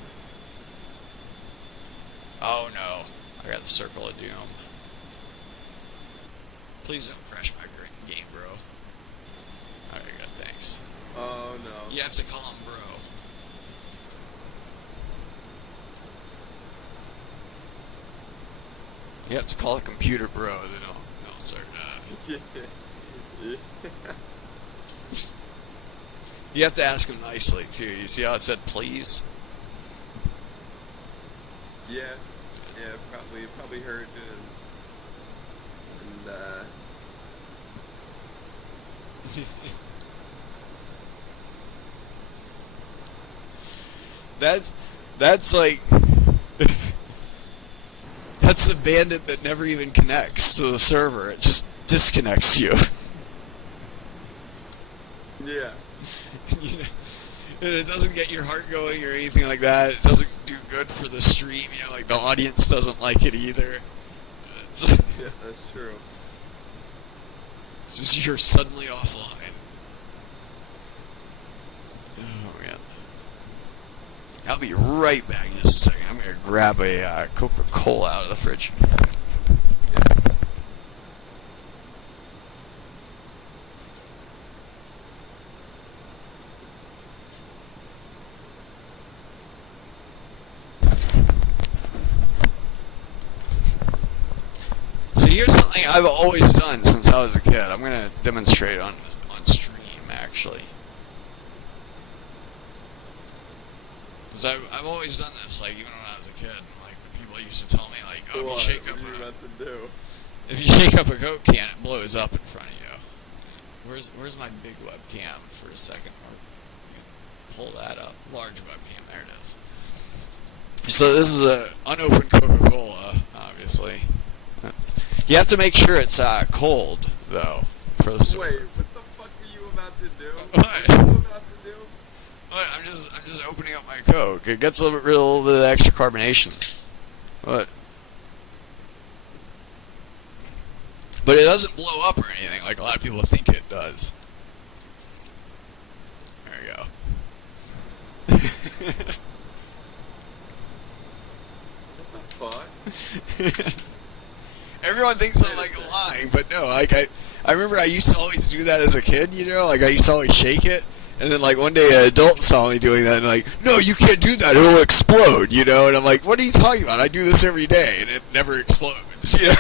Oh no, I got the circle of doom. Please don't crash my game, bro. Alright, good, thanks. Oh no. You have to call him bro. You have to call a computer bro. They don't start. You have to ask him nicely too. You see how it said please? Yeah. Yeah. Probably heard and That's like that's the bandit that never even connects to the server. It just disconnects you. Yeah. And it doesn't get your heart going or anything like that. It doesn't do good for the stream. Like the audience doesn't like it either. Yeah, that's true. It's just you're suddenly offline. Oh man. I'll be right back in just a second. I'm gonna grab a Coca-Cola out of the fridge. So here's something I've always done since I was a kid. I'm gonna demonstrate on stream actually. Because I've always done this, like even when I was a kid, and like people used to tell me like, oh, What? if you shake What up are you about to do? if you shake up a Coke can, it blows up in front of you. Where's my big webcam for a second? You can pull that up. Large webcam, there it is. So this is a unopened Coca-Cola, obviously. You have to make sure it's cold though for the store. Wait, what the fuck are you about to do? What? What are you about to do? What? I'm just opening up my Coke. It gets a little bit of extra carbonation. What? But it doesn't blow up or anything like a lot of people think it does. There we go. What the fuck? Everyone thinks I'm like lying, but no, like I remember I used to always do that as a kid, you know, like I used to always shake it, and then like one day an adult saw me doing that, and like, no, you can't do that, it'll explode, you know, and I'm like, what are you talking about? I do this every day, and it never explodes, you know.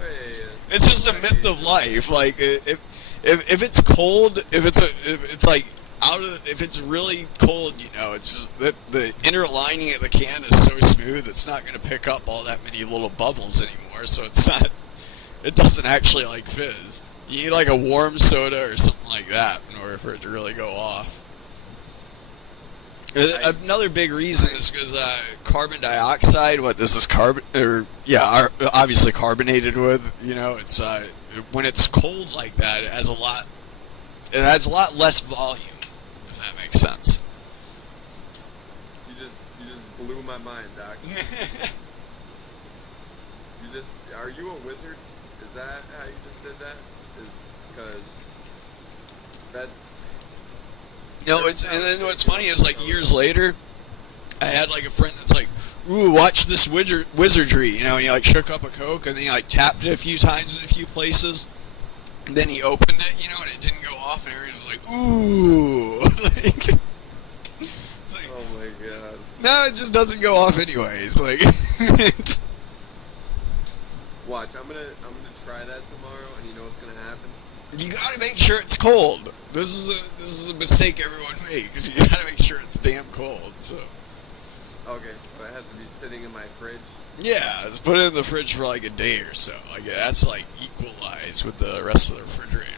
Wait, It's just a myth of life. Like if it's cold, if it's like if it's really cold, you know, it's just that the inner lining of the can is so smooth, it's not going to pick up all that many little bubbles anymore. So it's not. It doesn't actually like fizz. You need like a warm soda or something like that in order for it to really go off. Another big reason is because carbon dioxide. What this is obviously carbonated with. You know, it's when it's cold like that, it has a lot. It has a lot less volume, if that makes sense. you just blew my mind, Doc. Are you a wizard? Is that how you just did that? Is because that's. No, and then what's funny is like years later, I had like a friend that's like, "Ooh, watch this wizardry," you know. And he like shook up a Coke and then he like tapped it a few times in a few places, and then he opened it, you know, and it didn't go off, and everybody was like, "Ooh." Like, Oh my god. no, it just doesn't go off anyways. Like, Watch, I'm gonna try that tomorrow, and you know what's gonna happen? you gotta make sure it's cold. This is a mistake everyone makes. You gotta make sure it's damn cold. So. Okay, so it has to be sitting in my fridge. Yeah, let's put it in the fridge for like a day or so. Like that's like equalized with the rest of the refrigerator.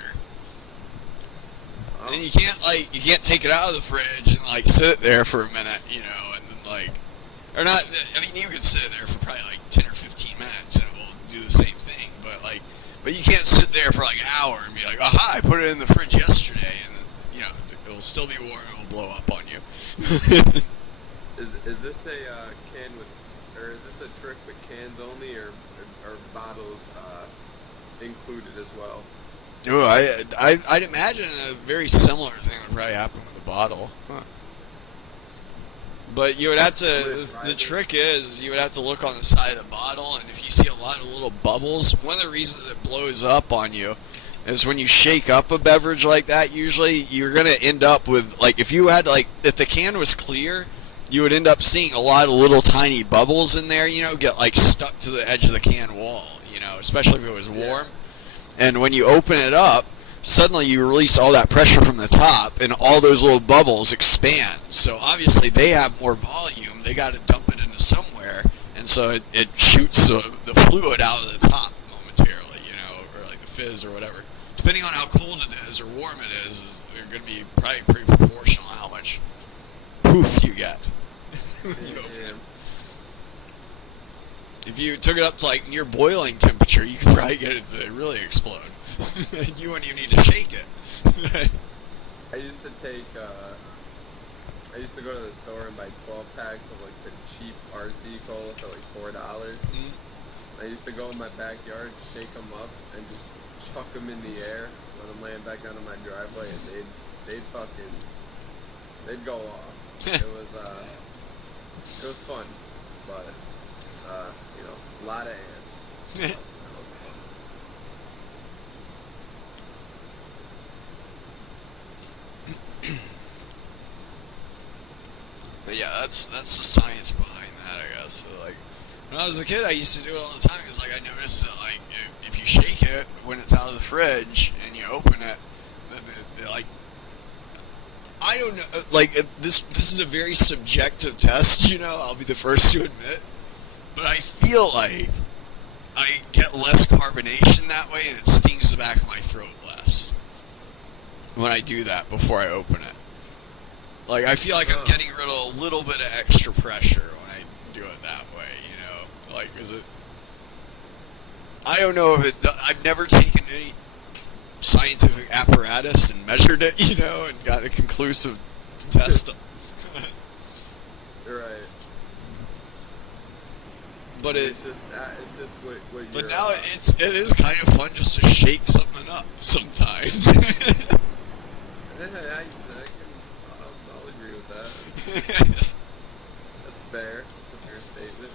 Oh. And you can't take it out of the fridge and like sit it there for a minute, you know, and then like, or not. I mean, you could sit it there for probably like 10 or 15 minutes and it will do the same thing. But you can't sit there for like an hour and be like, aha, I put it in the fridge yesterday, and then, you know, it'll still be warm and it'll blow up on you. Is this a can with, or is this a trick with cans only, or bottles included as well? Oh, I'd imagine a very similar thing would probably happen with a bottle. Huh. But you would have to. The trick is you would have to look on the side of the bottle, and if you see a lot of little bubbles, one of the reasons it blows up on you is when you shake up a beverage like that. Usually, you're gonna end up with like if you had if the can was clear, you would end up seeing a lot of little tiny bubbles in there. You know, get like stuck to the edge of the can wall. You know, especially if it was warm. And when you open it up, suddenly you release all that pressure from the top, and all those little bubbles expand. So obviously they have more volume. They got to dump it into somewhere, and so it shoots the fluid out of the top momentarily, you know, or like the fizz or whatever. Depending on how cold it is or warm it is they're going to be probably pretty proportional how much poof you get. You open it. If you took it up to like near boiling temperature, you could probably get it to really explode. You wouldn't even need to shake it. I used to go to the store and buy 12 packs of like the cheap RC cola for like $4. I used to go in my backyard, shake them up, and just chuck them in the air, let them land back down in my driveway, and they'd go off. It was fun, but you know, a lot of ants. But yeah, that's the science behind that, I guess. But like when I was a kid, I used to do it all the time because like I noticed that like if you shake it when it's out of the fridge and you open it, then like I don't know, like this is a very subjective test, you know. I'll be the first to admit, but I feel like I get less carbonation that way, and it stings the back of my throat less when I do that before I open it. Like, I feel like I'm getting rid of a little bit of extra pressure when I do it that way, you know? Like, is it... I don't know if it... I've never taken any scientific apparatus and measured it, you know, and got a conclusive test. Right. But it's just what but you're, now it is kind of fun just to shake something up sometimes. I'll agree with that. That's fair. That's a fair statement.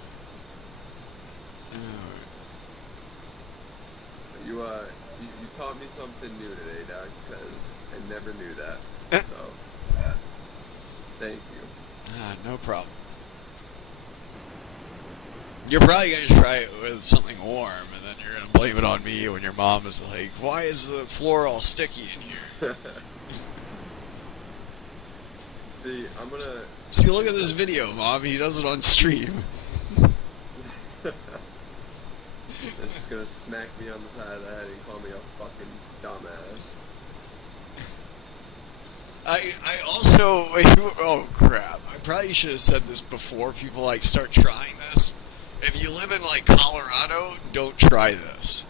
me something new today, Doc, because I never knew that. Eh. So, thank you. No problem. You're probably going to try it with something warm, and then you're going to blame it on me when your mom is like, why is the floor all sticky in here? See, I'm going to... See, look at this video, Mom. He does it on stream. It's just going to smack me on the side of the head and call me a fucking dumbass. I also... Oh, crap. I probably should have said this before people, like, start trying this. If you live in, like, Colorado, don't try this.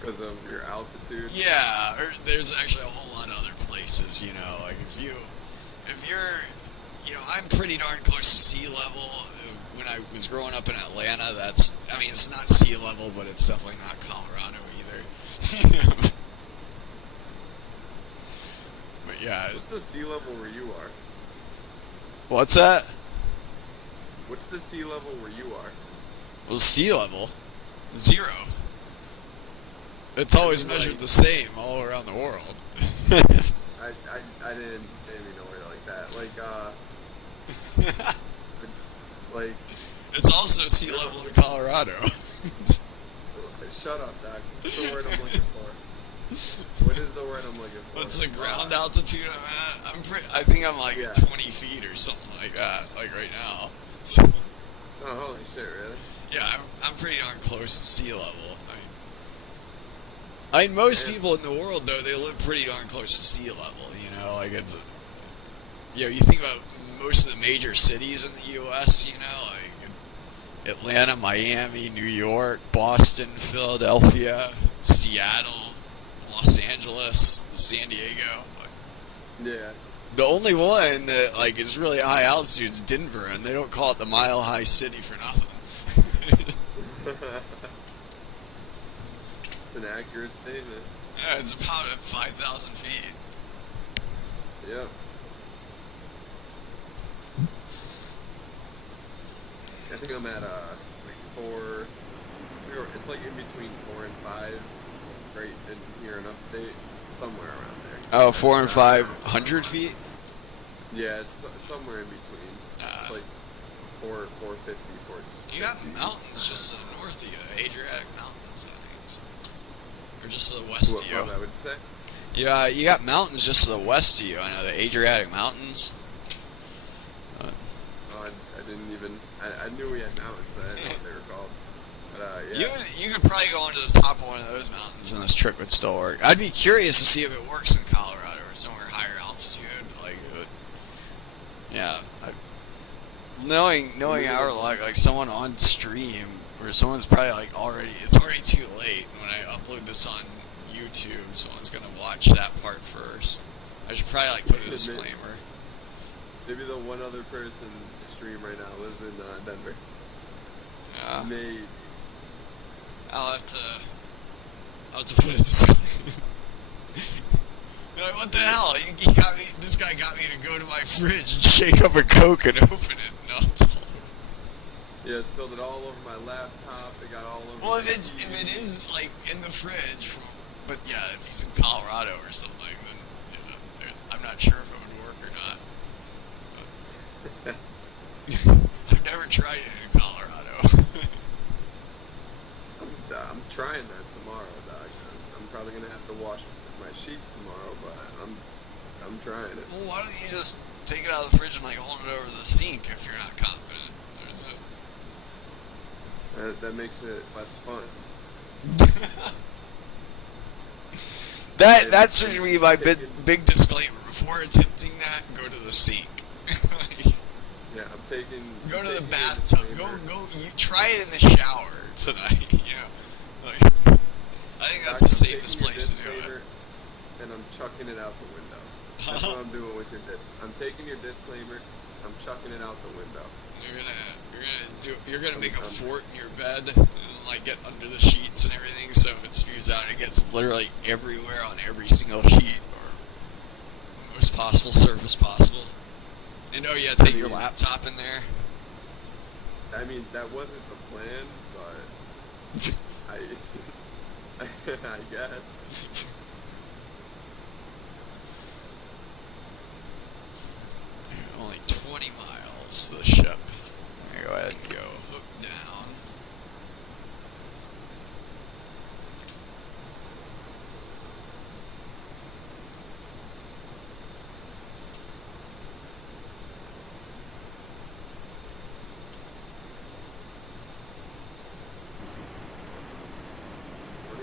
Because of your altitude? Yeah, there's actually a whole lot of other places, you know. Like, if you're... You know, I'm pretty darn close to sea level. When I was growing up in Atlanta, that's... I mean, it's not sea level, but it's definitely not Colorado either. But, yeah. What's the sea level where you are? What's that? What's the sea level where you are? Well, sea level, 0. It's always measured the same all around the world. I didn't even know it like that. Like, it's also sea level in Colorado. shut up, Doc. What's the word I'm looking for? What is the word I'm looking for? What's the ground altitude I'm at? I think I'm like 20 feet or something like that, like right now. So, oh, holy shit, really? Yeah, I'm pretty darn close to sea level. I mean, most people in the world, though, they live pretty darn close to sea level, you know? Like, it's... You know, you think about most of the major cities in the U.S., you know? Like, Atlanta, Miami, New York, Boston, Philadelphia, Seattle, Los Angeles, San Diego. Yeah. The only one that, like, is really high altitude is Denver, and they don't call it the Mile High City for nothing. It's an accurate statement. Yeah, it's about at 5,000 feet. Yep. I think I'm at like 4. It's like in between 4 and 5, right in here in upstate, somewhere around there. Oh, 4 and 500 feet? Yeah, it's somewhere in between. It's like 450, 460. You got mountains just to the north of you, Adriatic Mountains, I think. So. Or just to the west of you. What I would say? Yeah, you got mountains just to the west of you. I know the Adriatic Mountains. Oh, I didn't even... I knew we had mountains, but I didn't know what they were called. But, yeah. You could probably go onto the top of one of those mountains and this trick would still work. I'd be curious to see if it works in Colorado or somewhere higher altitude. Like, yeah. Knowing our luck, like someone on stream, or someone's probably like it's already too late when I upload this on YouTube, someone's gonna watch that part first. I should probably like put a disclaimer. Maybe the one other person stream right now lives in Denver. Yeah. Maybe. I'll have to put a disclaimer. Like, what the hell? He got me. This guy got me to go to my fridge and shake up a Coke and open it. No, it's all... Yeah, spilled it all over my laptop. It got all over. Well, if it is like in the fridge, but yeah, if he's in Colorado or something, then you know, I'm not sure if it would work or not. I've never tried it in Colorado. I'm trying that tomorrow, Doc. I'm probably gonna have to wash my sheets tomorrow, but I'm trying it. Well, why don't you just take it out of the fridge and like hold it over the sink if you're not confident? That makes it less fun. That should be my big disclaimer before attempting that. Go to the sink. Yeah, I'm taking. Go to the bathtub. Go. You try it in the shower tonight. You know, like, I think that's the safest place to do it. And I'm chucking it out the window. That's what I'm doing with your disc. I'm taking your disclaimer. I'm chucking it out the window. You're gonna make a fort in your bed and like get under the sheets and everything. So if it spews out, it gets literally everywhere on every single sheet or the most possible surface possible. And oh yeah, take your laptop in there. I mean, that wasn't the plan, but I guess. Only 20 miles, the ship. I'm gonna go ahead and go hook down.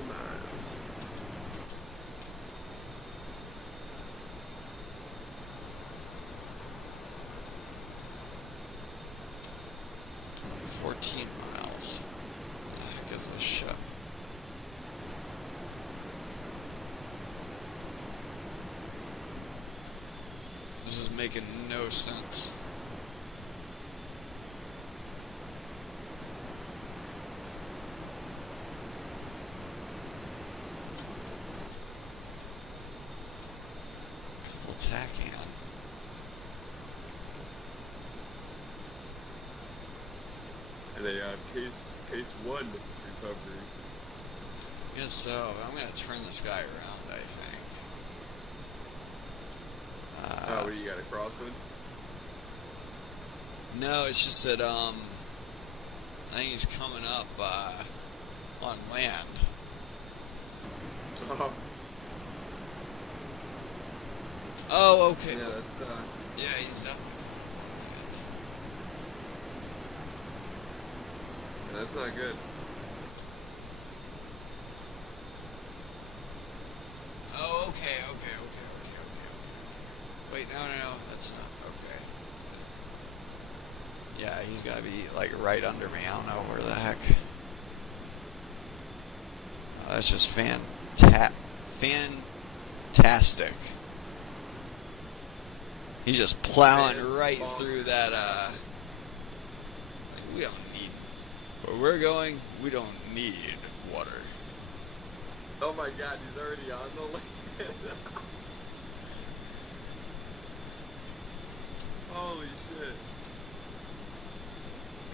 Miles. 14 miles. What the heck is this ship? This is making no sense. Couple tack on. And a case 1 recovery. Guess so. I'm gonna turn this guy around, I think. Oh, what do you got, a crosswind? No, it's just that I think he's coming up on land. Oh, Oh, okay. yeah, that's Yeah, he's definitely. that's not good. Oh, okay. Wait, no, that's not okay. Yeah, he's gotta be like right under me. I don't know where the heck. Oh, that's just fantastic. He's just plowing right through that. We don't need. Where we're going, we don't need water. Oh my god, he's already on the land. Holy shit.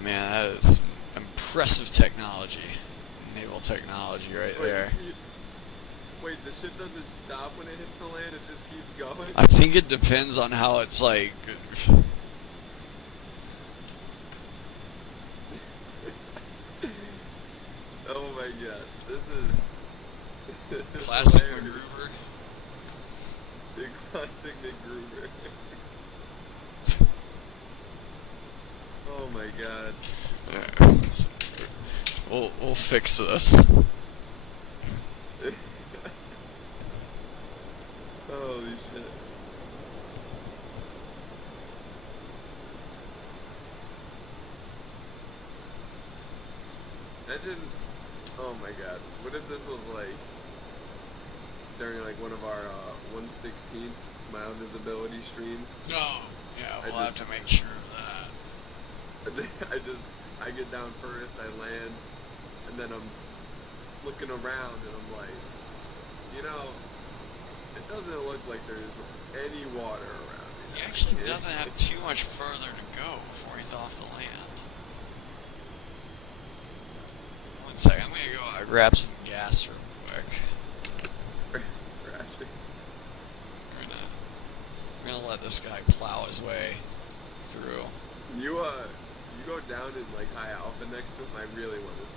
Man, that is impressive technology. Naval technology right there. Wait, the ship doesn't stop when it hits the land, it just keeps going? I think it depends on how it's like. Oh my god, this is Classic hilarious. MacGruber. The classic MacGruber. Oh my god. Yeah. We'll fix this. Holy shit. Imagine, oh my god, what if this was like during like one of our 1/16th mile visibility streams? Oh, yeah, we'll have to make sure of that. I get down first, I land, and then I'm looking around and I'm like, you know, it doesn't look like there's any water around He here. actually doesn't have too much further to go before he's off the land. One second, I'm gonna go grab some gas real quick. We're gonna let this guy plow his way through. You go down in like high alpha next to him. I really want to see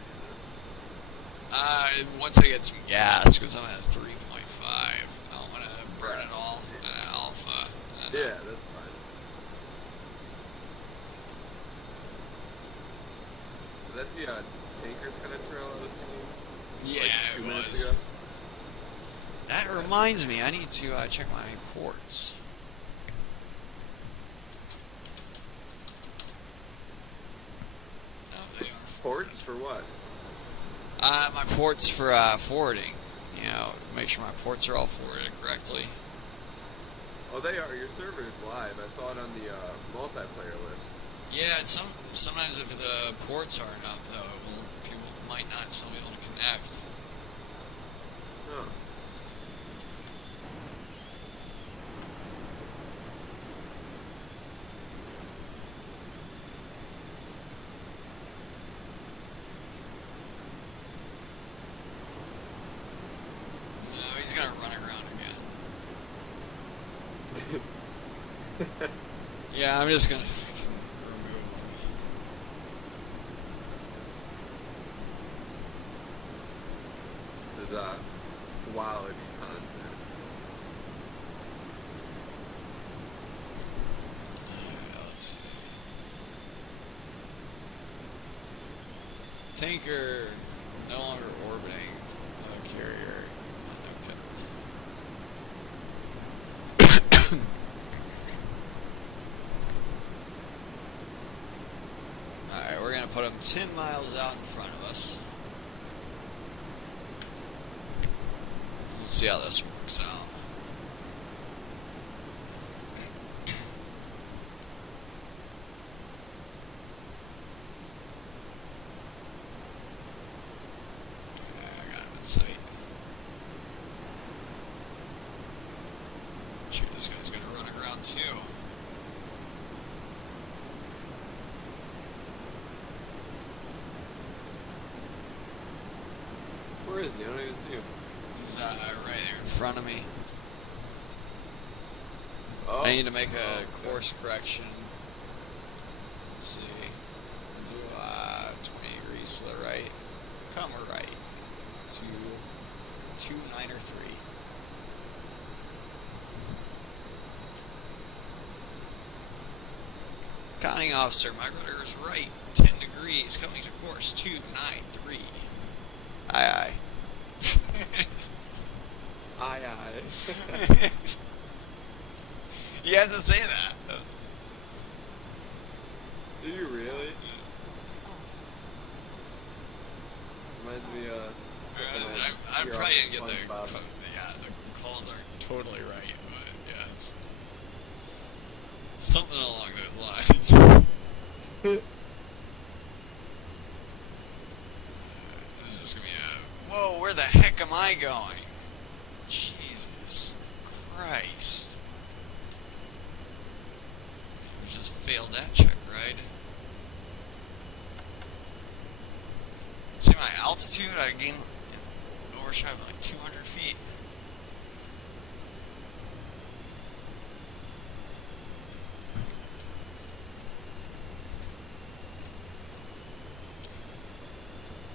this. Once I get some gas, because I'm at 3.5, I don't want to burn it all at alpha. Yeah, that's fine. Was that the tankers kind of trail I was seeing? Yeah, like 2 it minutes was. ago? That reminds me, I need to check my ports. No, they are Ports for what? my ports for forwarding. You know, make sure my ports are all forwarded correctly. Oh, they are. Your server is live. I saw it on the multiplayer list. Yeah, sometimes if the ports aren't up, though, people might not still be able to connect. Huh. Yeah, I'm just gonna remove This is quality content. let's see. Tanker no longer orbiting the carrier. Okay. Alright, we're gonna put him 10 miles out in front of us. We'll see how this works out. I got him in sight. Sure, this guy's gonna run aground too. Where is he? I don't even see him. He's right there in front of me. Oh. I need to make a okay. course correction. Let's see. Do 20 degrees to the right. Come right. 293. Counting officer, my rudder is right. 10 degrees, coming to course 293. Aye aye. Aye aye. You have to say that. Do you really? Reminds me I probably didn't get the calls aren't totally right, but yeah, it's something along those lines. This is gonna be whoa, where the heck am I going? Jesus Christ. We just failed that check, right? See my altitude? I gained an overshot of like 200 feet.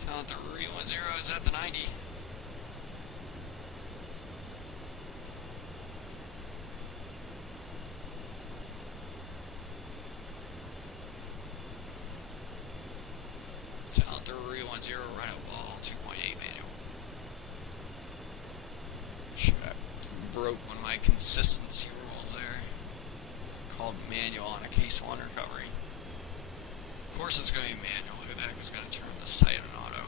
Talent 310 is at the 90. Talent 310, right at wall, 2.8 manual. Shit, I broke one of my consistency rules there. Called manual on a case 1 recovery. Of course it's going to be manual. Who the heck is going to turn this tight in auto?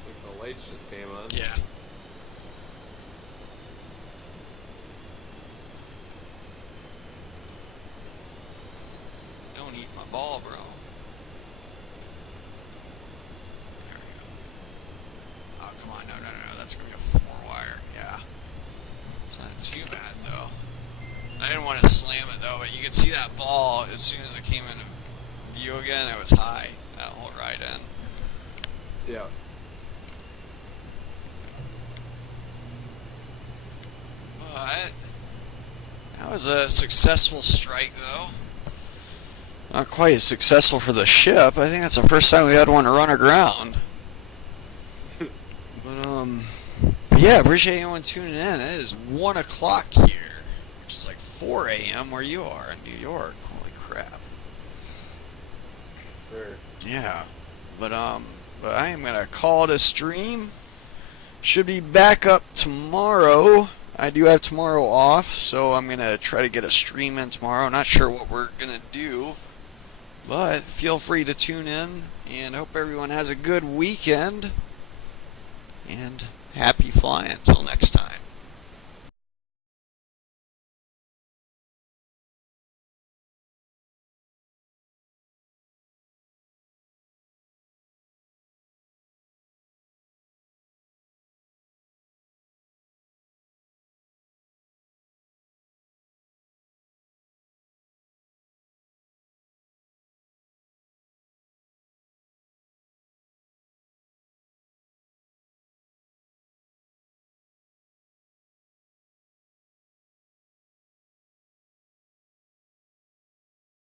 I think the lights just came on. Yeah. Don't eat my ball, bro. There we go. Oh, come on. No. That's going to be a 4-wire. Yeah. It's not too bad, though. I didn't want to slam it, though, but you could see that ball as soon as it came into view again. It was high. That whole ride in. Yeah. But that was a successful strike, though. Not quite as successful for the ship. I think that's the first time we had one run aground. But yeah, appreciate anyone tuning in. It is 1 o'clock here, which is like 4 a.m. where you are in New York. Holy crap. Sure. Yeah. But I am gonna call it a stream. Should be back up tomorrow. I do have tomorrow off, so I'm gonna try to get a stream in tomorrow. Not sure what we're gonna do, but feel free to tune in, and hope everyone has a good weekend, and happy flying until next time.